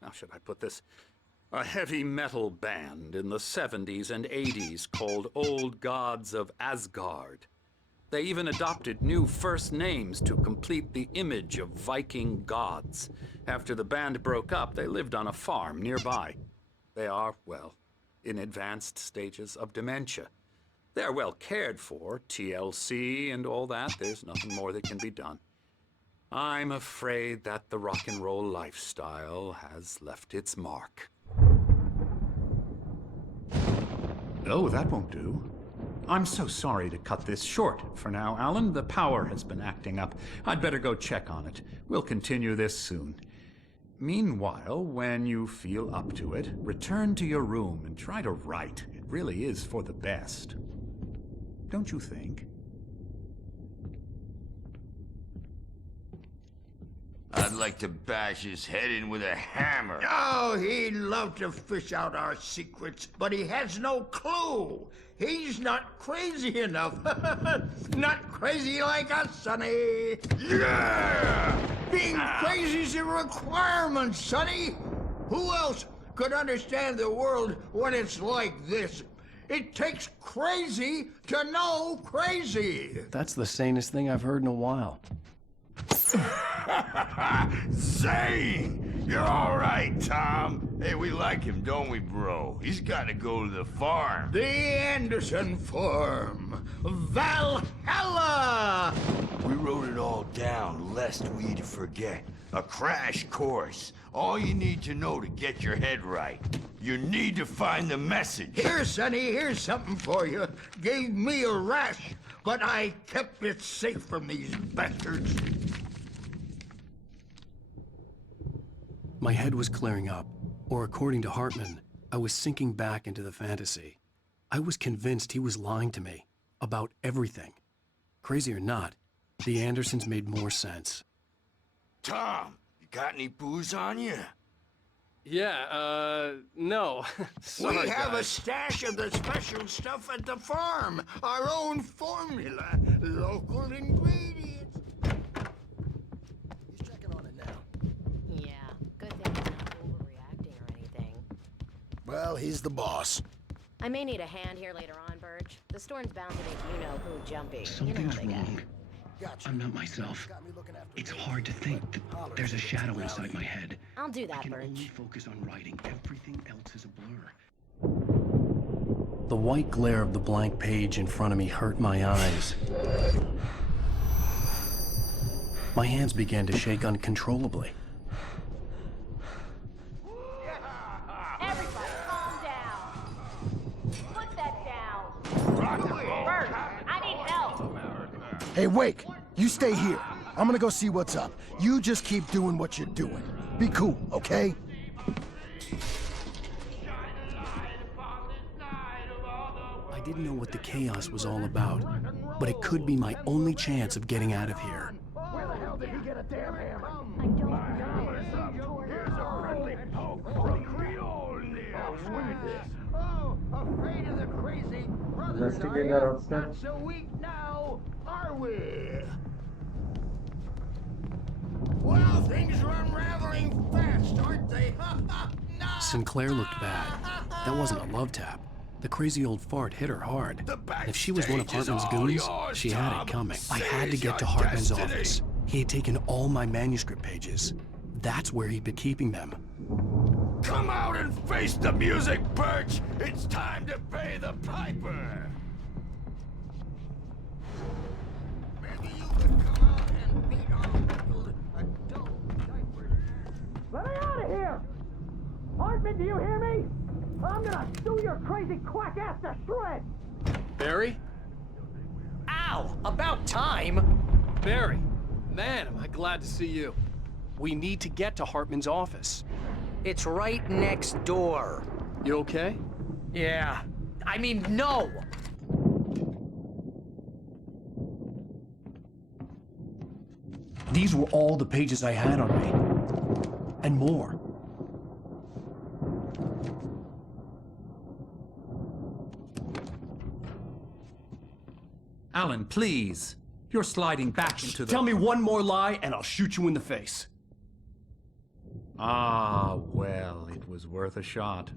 how should I put this? A heavy metal band in the 70s and 80s called Old Gods of Asgard. They even adopted new first names to complete the image of Viking gods. After the band broke up, they lived on a farm nearby. They are, well, in advanced stages of dementia. They're well cared for, TLC and all that. There's nothing more that can be done. I'm afraid that the rock and roll lifestyle has left its mark. Oh, that won't do. I'm so sorry to cut this short for now, Alan. The power has been acting up. I'd better go check on it. We'll continue this soon. Meanwhile, when you feel up to it, return to your room and try to write. It really is for the best. Don't you think? I'd like to bash his head in with a hammer. Oh, he'd love to fish out our secrets, but he has no clue. He's not crazy enough. Not crazy like us, Sonny. Yeah! Being crazy's a requirement, Sonny. Who else could understand the world when it's like this? It takes crazy to know crazy. That's the sanest thing I've heard in a while. Zane! You're all right, Tom. Hey, we like him, don't we, bro? He's got to go to the farm. The Anderson farm. Valhalla! We wrote it all down, lest we forget. A crash course. All you need to know to get your head right. You need to find the message. Here, Sonny, here's something for you. Gave me a rash, but I kept it safe from these bastards. My head was clearing up, or according to Hartman, I was sinking back into the fantasy. I was convinced he was lying to me about everything. Crazy or not, the Andersons made more sense. Tom, you got any booze on you? Yeah, no. Sorry, We have a guys. stash of the special stuff at the farm. Our own formula. Local ingredients. He's checking on it now. Yeah, good thing he's not overreacting or anything. Well, he's the boss. I may need a hand here later on, Birch. The storm's bound to make you-know-who jumpy. Something's wrong. I'm not myself. It's hard to think that there's a shadow inside my head. I'll do that, I can Birch. only focus on writing. Everything else is a blur. The white glare of the blank page in front of me hurt my eyes. My hands began to shake uncontrollably. Everybody, calm down. Put that down. Birch, I need help. Hey, Wake, you stay here. I'm gonna go see what's up. You just keep doing what you're doing. Be cool, okay? I didn't know what the chaos was all about, but it could be my only chance of getting out of here. Where the hell did he get a damn hammer? I don't know. Here's a friendly poke from Creole Neil. Oh, afraid of the crazy brothers, are Investigate you? that upstairs. Not so weak now, are we? Well, things are unraveling fast, aren't they? Sinclair looked bad. That wasn't a love tap. The crazy old fart hit her hard. If she was one of Hartman's goons, she had it coming. I had to get to Hartman's office. He had taken all my manuscript pages. That's where he'd been keeping them. Come out and face the music, Birch! It's time to pay the piper! Maybe you could come out and beat our wrinkled, adult diapered. Let me out of here! Hartman, do you hear me? I'm gonna sue your crazy quack ass to shreds! Barry? Ow! About time! Barry! Man, am I glad to see you. We need to get to Hartman's office. It's right next door. You okay? Yeah. I mean, no! These were all the pages I had on me. And more. Alan, please. You're sliding back into the... Tell me one more lie and I'll shoot you in the face. Ah, well, it was worth a shot.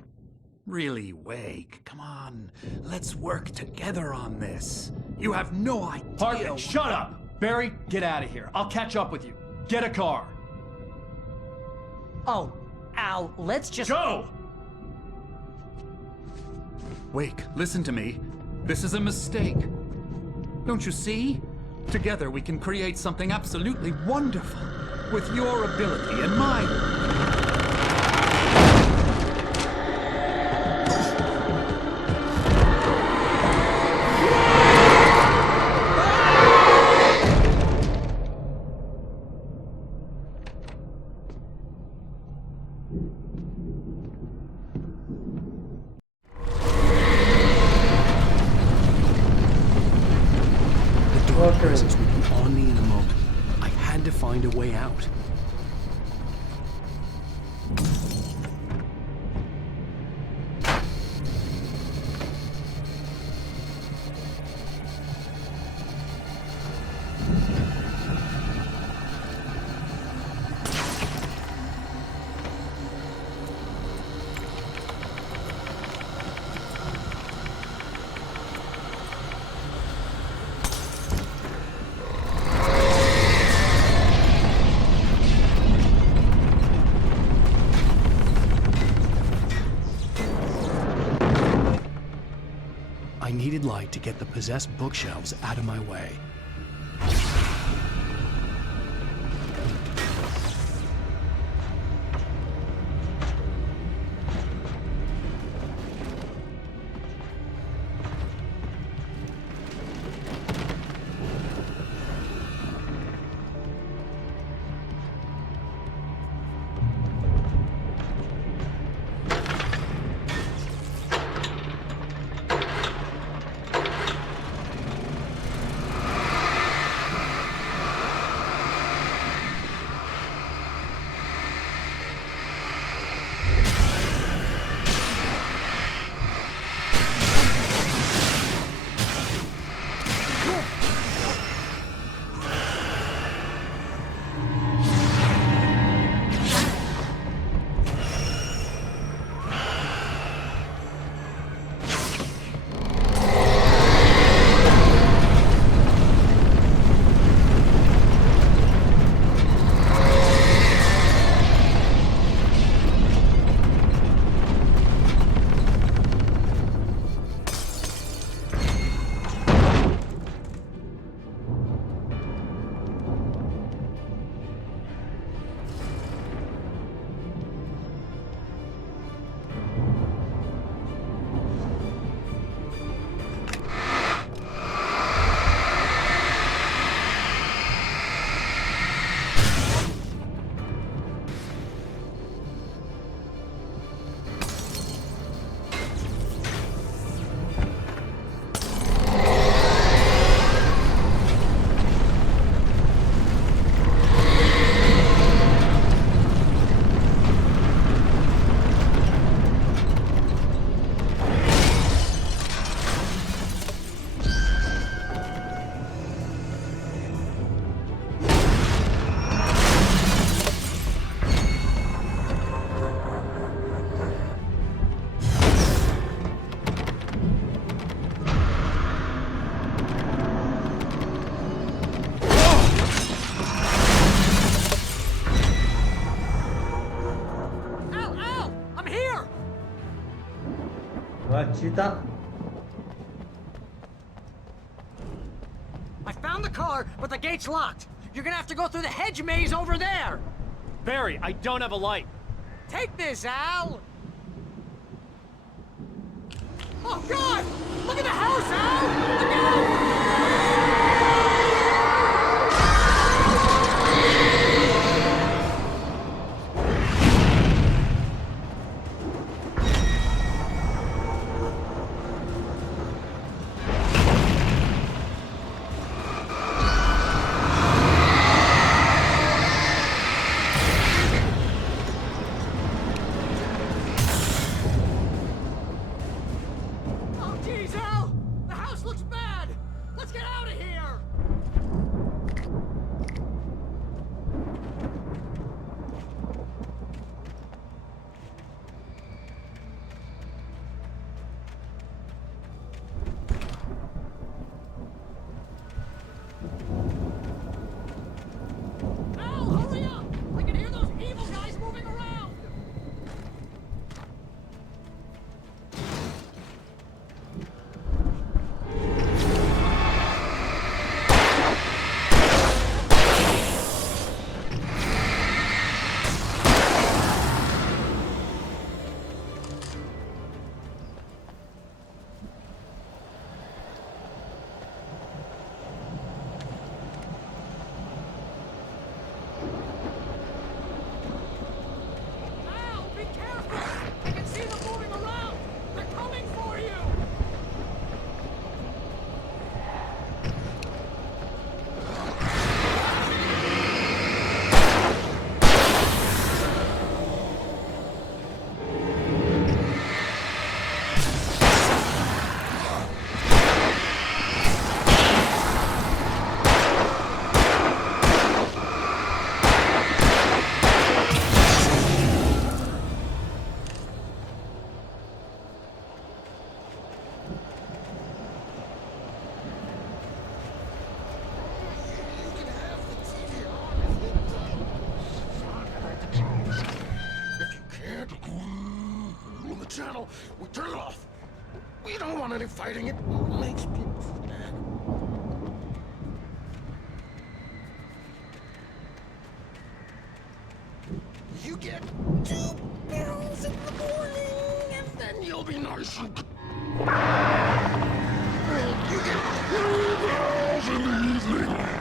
Really, Wake, come on. Let's work together on this. You have no idea... Hartman, shut up! Barry, get out of here. I'll catch up with you. Get a car. Oh, Al, let's just... Go! Wake, listen to me. This is a mistake. Don't you see? Together we can create something absolutely wonderful. With your ability and mine. Presence would be on me in a moment. I had to find a way out. I needed light to get the possessed bookshelves out of my way. Vacita. I found the car, but the gate's locked. You're gonna have to go through the hedge maze over there. Barry, I don't have a light. Take this, Al. Oh, God! Look at the house, Al! Look out! Oh, geez, Al! The house looks bad! Let's get out of here! Al, hurry up! I can hear those evil guys moving around! Al, be careful! I can see them moving around! They're coming for you! If you can't rule the channel, we turn it off. We don't want any fighting. It makes people mad. You get 2 pills in the morning, and then you'll be nice and... You get 2 pills in the evening.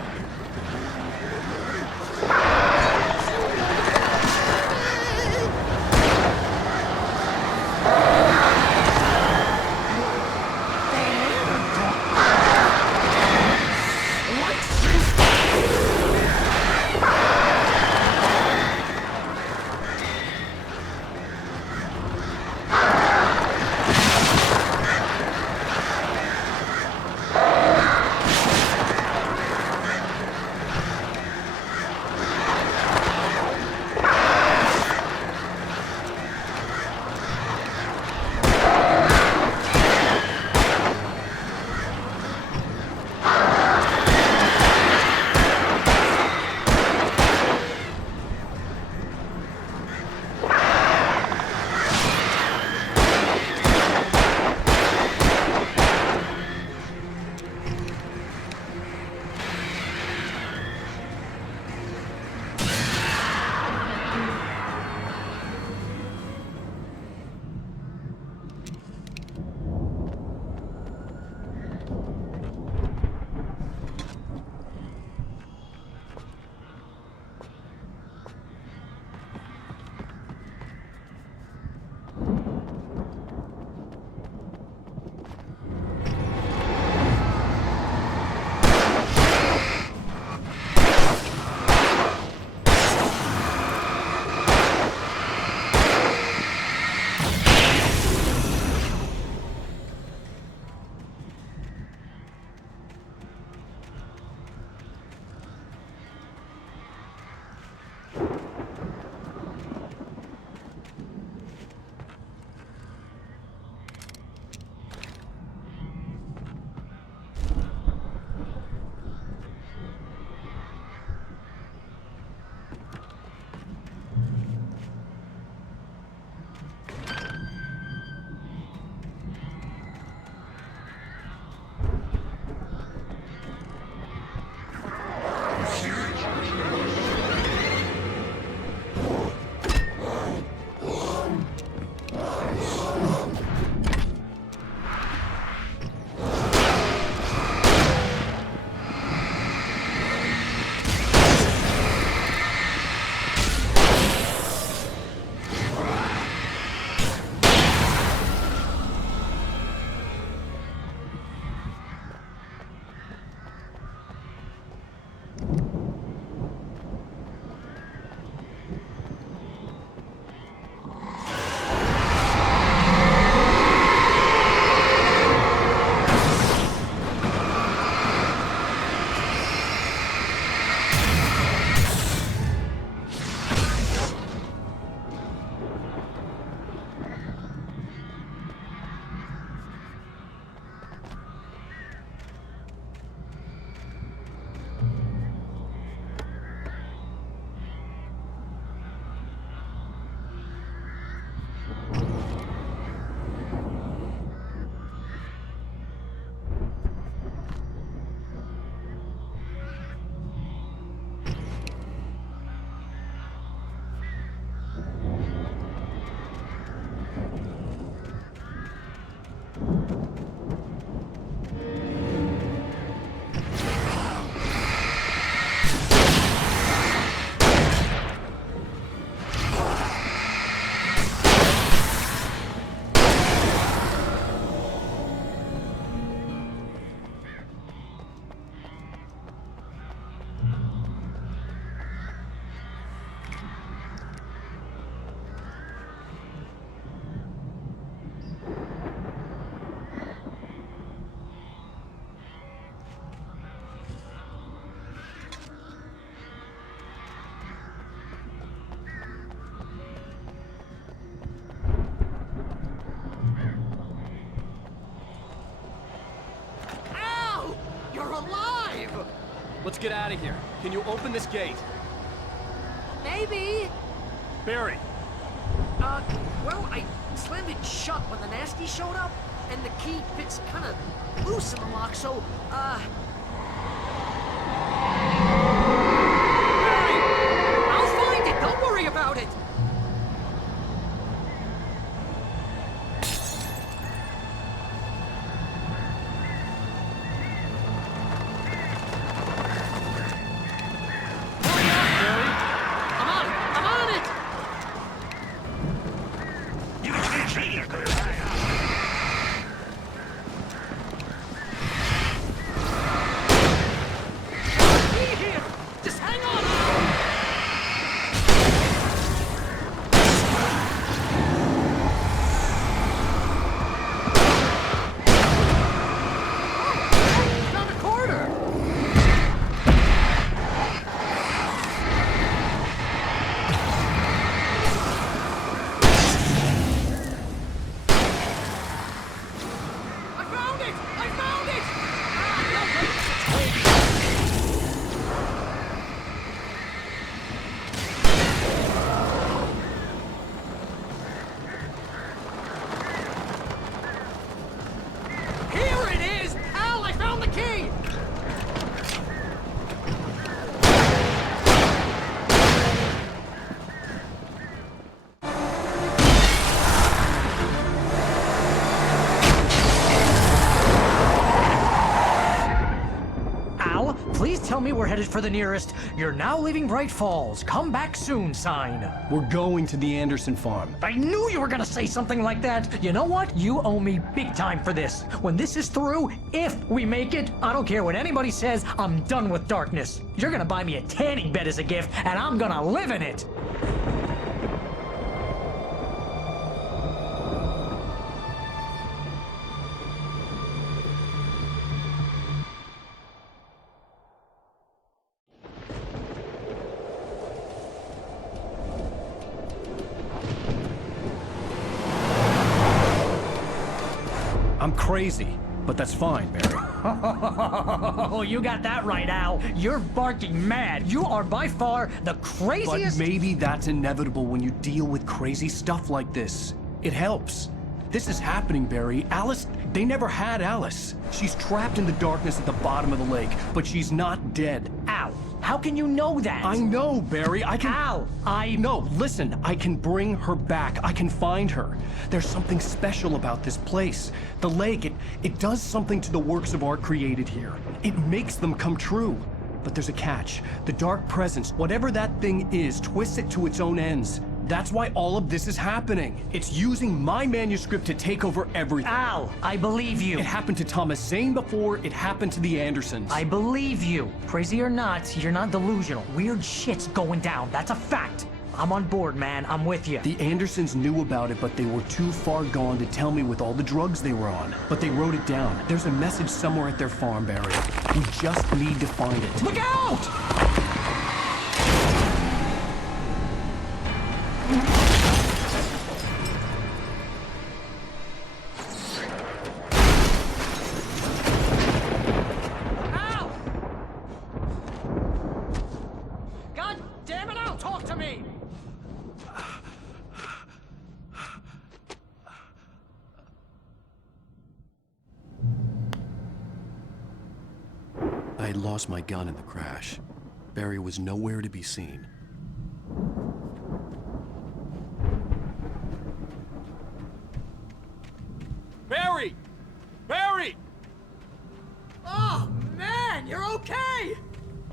Let's get out of here. Can you open this gate? Maybe. Barry. Well, I slammed it shut when the nasty showed up, and the key fits kind of loose in the lock, so, Barry! I'll find it! Don't worry about it! Tell me we're headed for the nearest "You're now leaving Bright Falls. Come back soon" sign. We're going to the Anderson farm. I knew you were gonna say something like that. You know what? You owe me big time for this. When this is through, if we make it, I don't care what anybody says, I'm done with darkness. You're gonna buy me a tanning bed as a gift, and I'm gonna live in it. I'm crazy, but that's fine, Barry. Oh, you got that right, Al. You're barking mad. You are by far the craziest— But maybe that's inevitable when you deal with crazy stuff like this. It helps. This is happening, Barry. Alice, they never had Alice. She's trapped in the darkness at the bottom of the lake, but she's not dead. Al, how can you know that? I know, Barry. I can— Al, No, listen. I can bring her back. I can find her. There's something special about this place. The lake, it does something to the works of art created here. It makes them come true. But there's a catch. The dark presence, whatever that thing is, twists it to its own ends. That's why all of this is happening. It's using my manuscript to take over everything. Al, I believe you. It happened to Thomas Zane before, it happened to the Andersons. I believe you. Crazy or not, you're not delusional. Weird shit's going down. That's a fact. I'm on board, man. I'm with you. The Andersons knew about it, but they were too far gone to tell me with all the drugs they were on. But they wrote it down. There's a message somewhere at their farm, Barry. We just need to find it. Look out! I had lost my gun in the crash. Barry was nowhere to be seen. Barry! Barry! Oh, man, you're okay!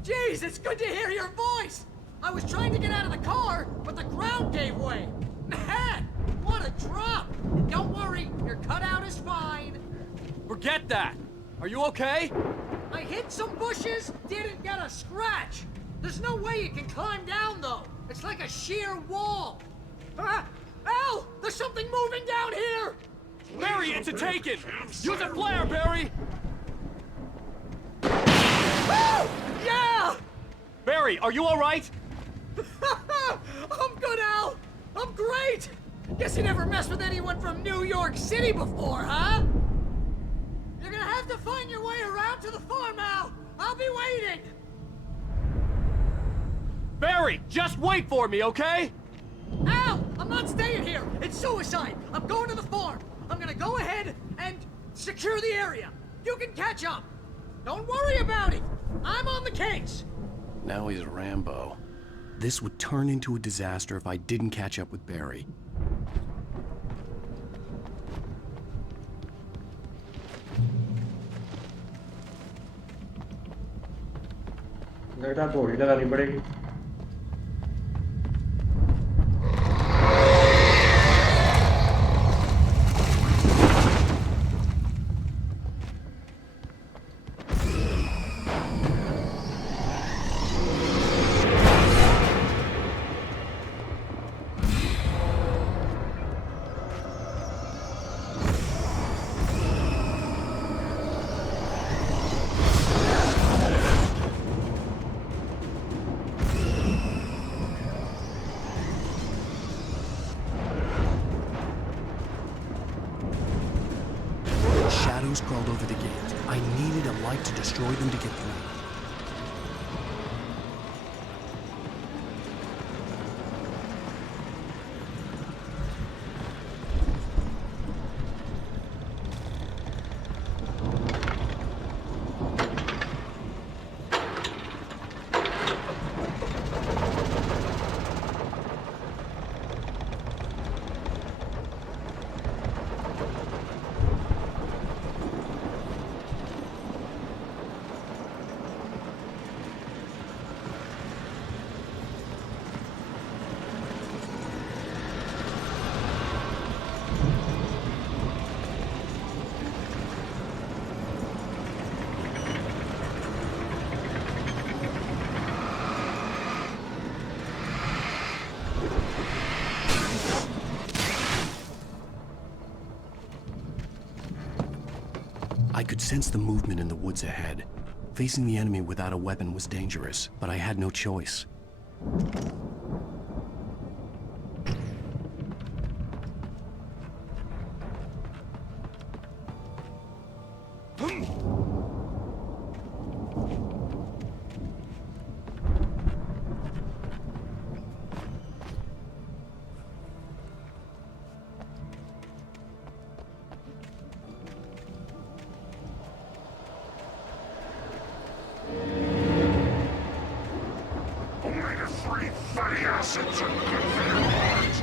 Jeez, it's good to hear your voice! I was trying to get out of the car, but the ground gave way. Man, what a drop! Don't worry, your cutout is fine. Forget that! Are you okay? I hit some bushes, didn't get a scratch. There's no way you can climb down, though. It's like a sheer wall. Al, there's something moving down here! Barry, it's a take-it! Use a flare, Barry! Woo! Yeah! Barry, are you all right? I'm good, Al. I'm great. Guess you never messed with anyone from New York City before, huh? You're gonna have to find your way around to the farm, Al. I'll be waiting. Barry, just wait for me, okay? Al! I'm not staying here! It's suicide! I'm going to the farm! I'm gonna go ahead and secure the area! You can catch up! Don't worry about it! I'm on the case! Now he's Rambo. This would turn into a disaster if I didn't catch up with Barry. लगता घोड़ी लगानी पड़ेगी। Shadows crawled over the gate. I needed a light to destroy them to get through. I could sense the movement in the woods ahead. Facing the enemy without a weapon was dangerous, but I had no choice. Omega-3 fatty acids are good for your heart.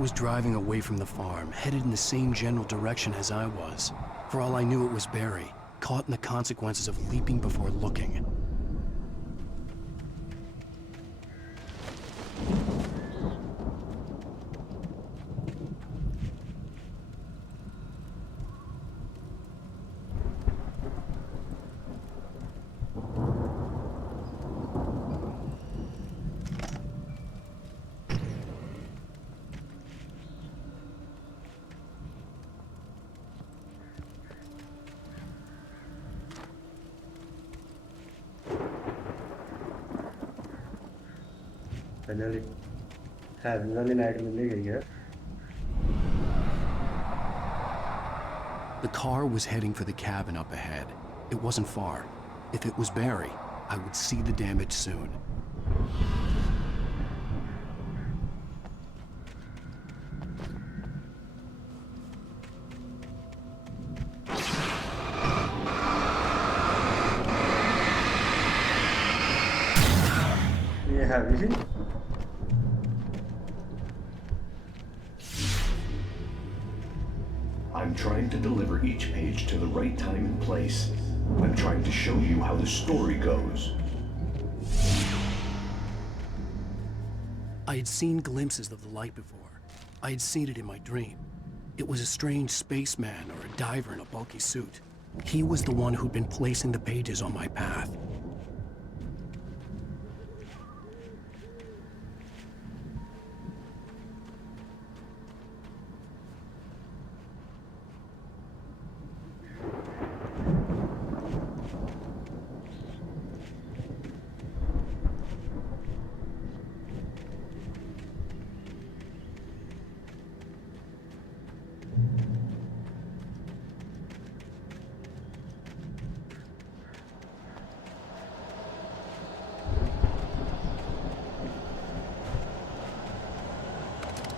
Was driving away from the farm, headed in the same general direction as I was. For all I knew, it was Barry, caught in the consequences of leaping before looking. Finally, finally night मिल गई है. The car was heading for the cabin up ahead. It wasn't far. If it was Barry, I would see the damage soon. ये heavy. I'm trying to deliver each page to the right time and place. I'm trying to show you how the story goes. I had seen glimpses of the light before. I had seen it in my dream. It was a strange spaceman or a diver in a bulky suit. He was the one who'd been placing the pages on my path.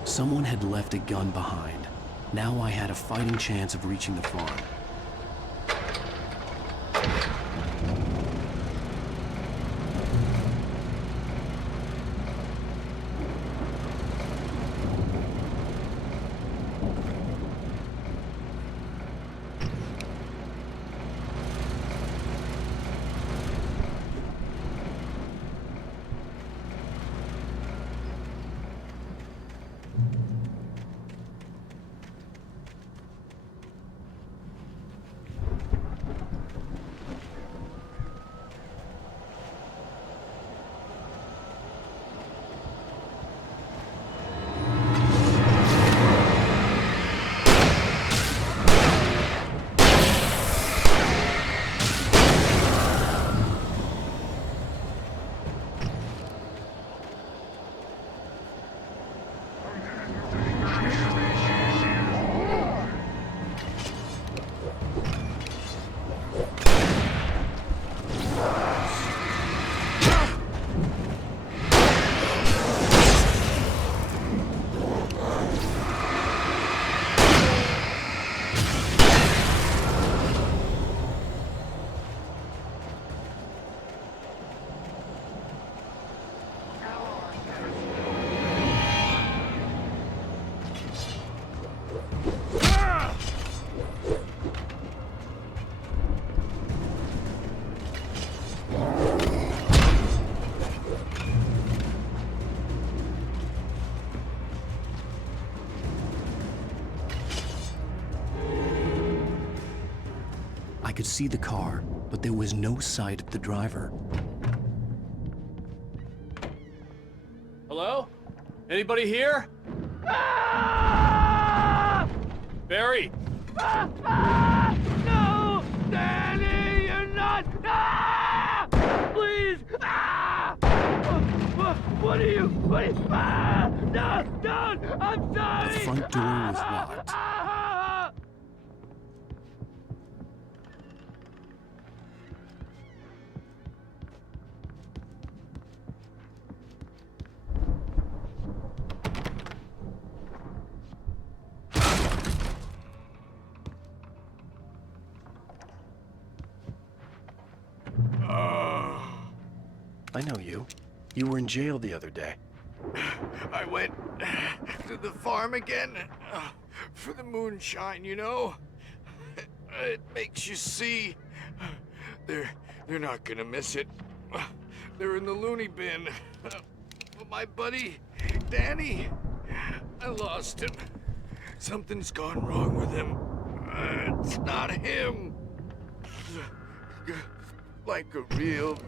Someone had left a gun behind. Now I had a fighting chance of reaching the farm. I could see the car, but there was no sight of the driver. Hello? Anybody here? Barry! No! Danny, you're not! Please! What are you? No! Don't! I'm sorry! The front door was locked. I know you. You were in jail the other day. I went to the farm again for the moonshine, you know? It makes you see. They're not gonna miss it. They're in the loony bin. But my buddy, Danny, I lost him. Something's gone wrong with him. It's not him. Like a real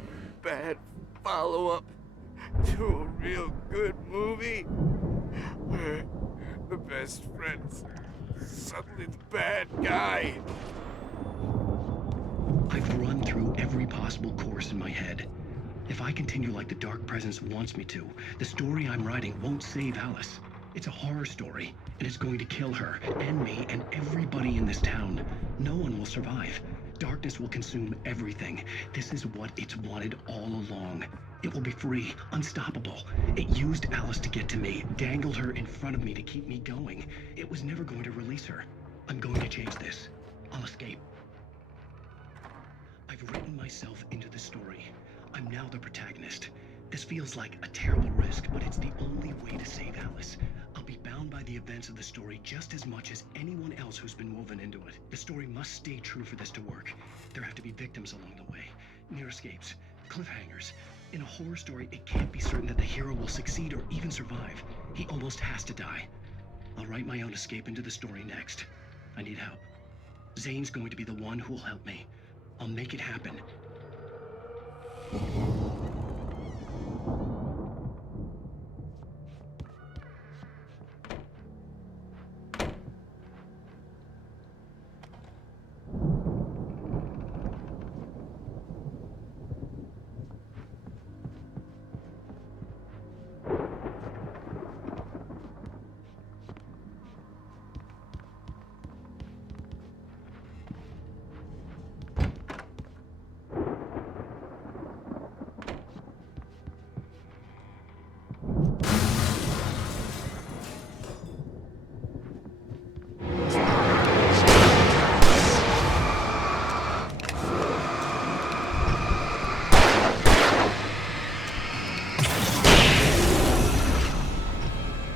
bad follow-up to a real good movie where the best friend's suddenly the bad guy. I've run through every possible course in my head. If I continue like the Dark Presence wants me to, the story I'm writing won't save Alice. It's a horror story, and it's going to kill her, and me, and everybody in this town. No one will survive. Darkness will consume everything. This is what it's wanted all along. It will be free, unstoppable. It used Alice to get to me, dangled her in front of me to keep me going. It was never going to release her. I'm going to change this. I'll escape. I've written myself into the story. I'm now the protagonist. This feels like a terrible risk, but it's the only way to save Alice. I'll be bound by the events of the story just as much as anyone else who's been woven into it. The story must stay true for this to work. There have to be victims along the way, near escapes, cliffhangers. In a horror story, it can't be certain that the hero will succeed or even survive. He almost has to die. I'll write my own escape into the story next. I need help. Zane's going to be the one who'll help me. I'll make it happen.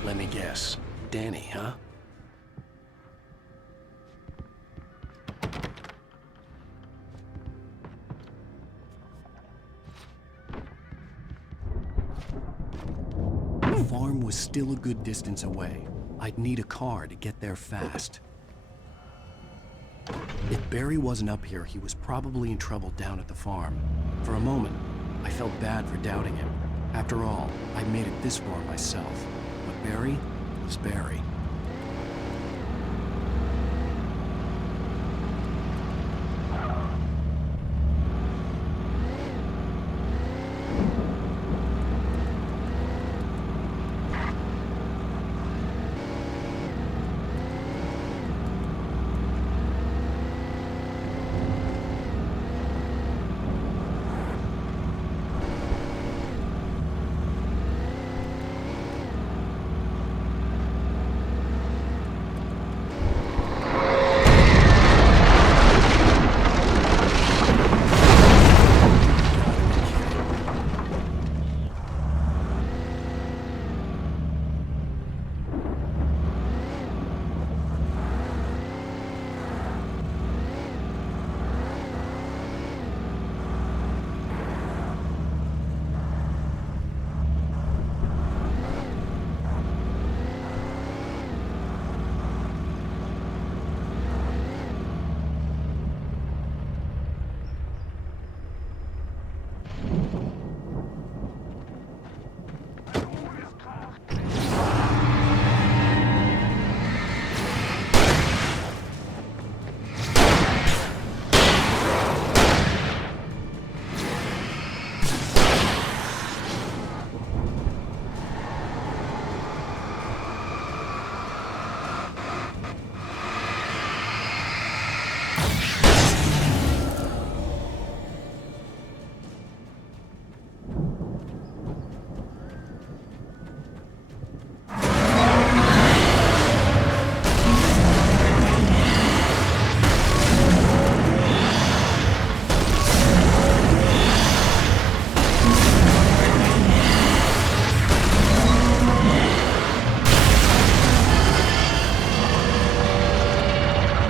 Let me guess. Danny, huh? The farm was still a good distance away. I'd need a car to get there fast. If Barry wasn't up here, he was probably in trouble down at the farm. For a moment, I felt bad for doubting him. After all, I made it this far myself. But Barry was Barry.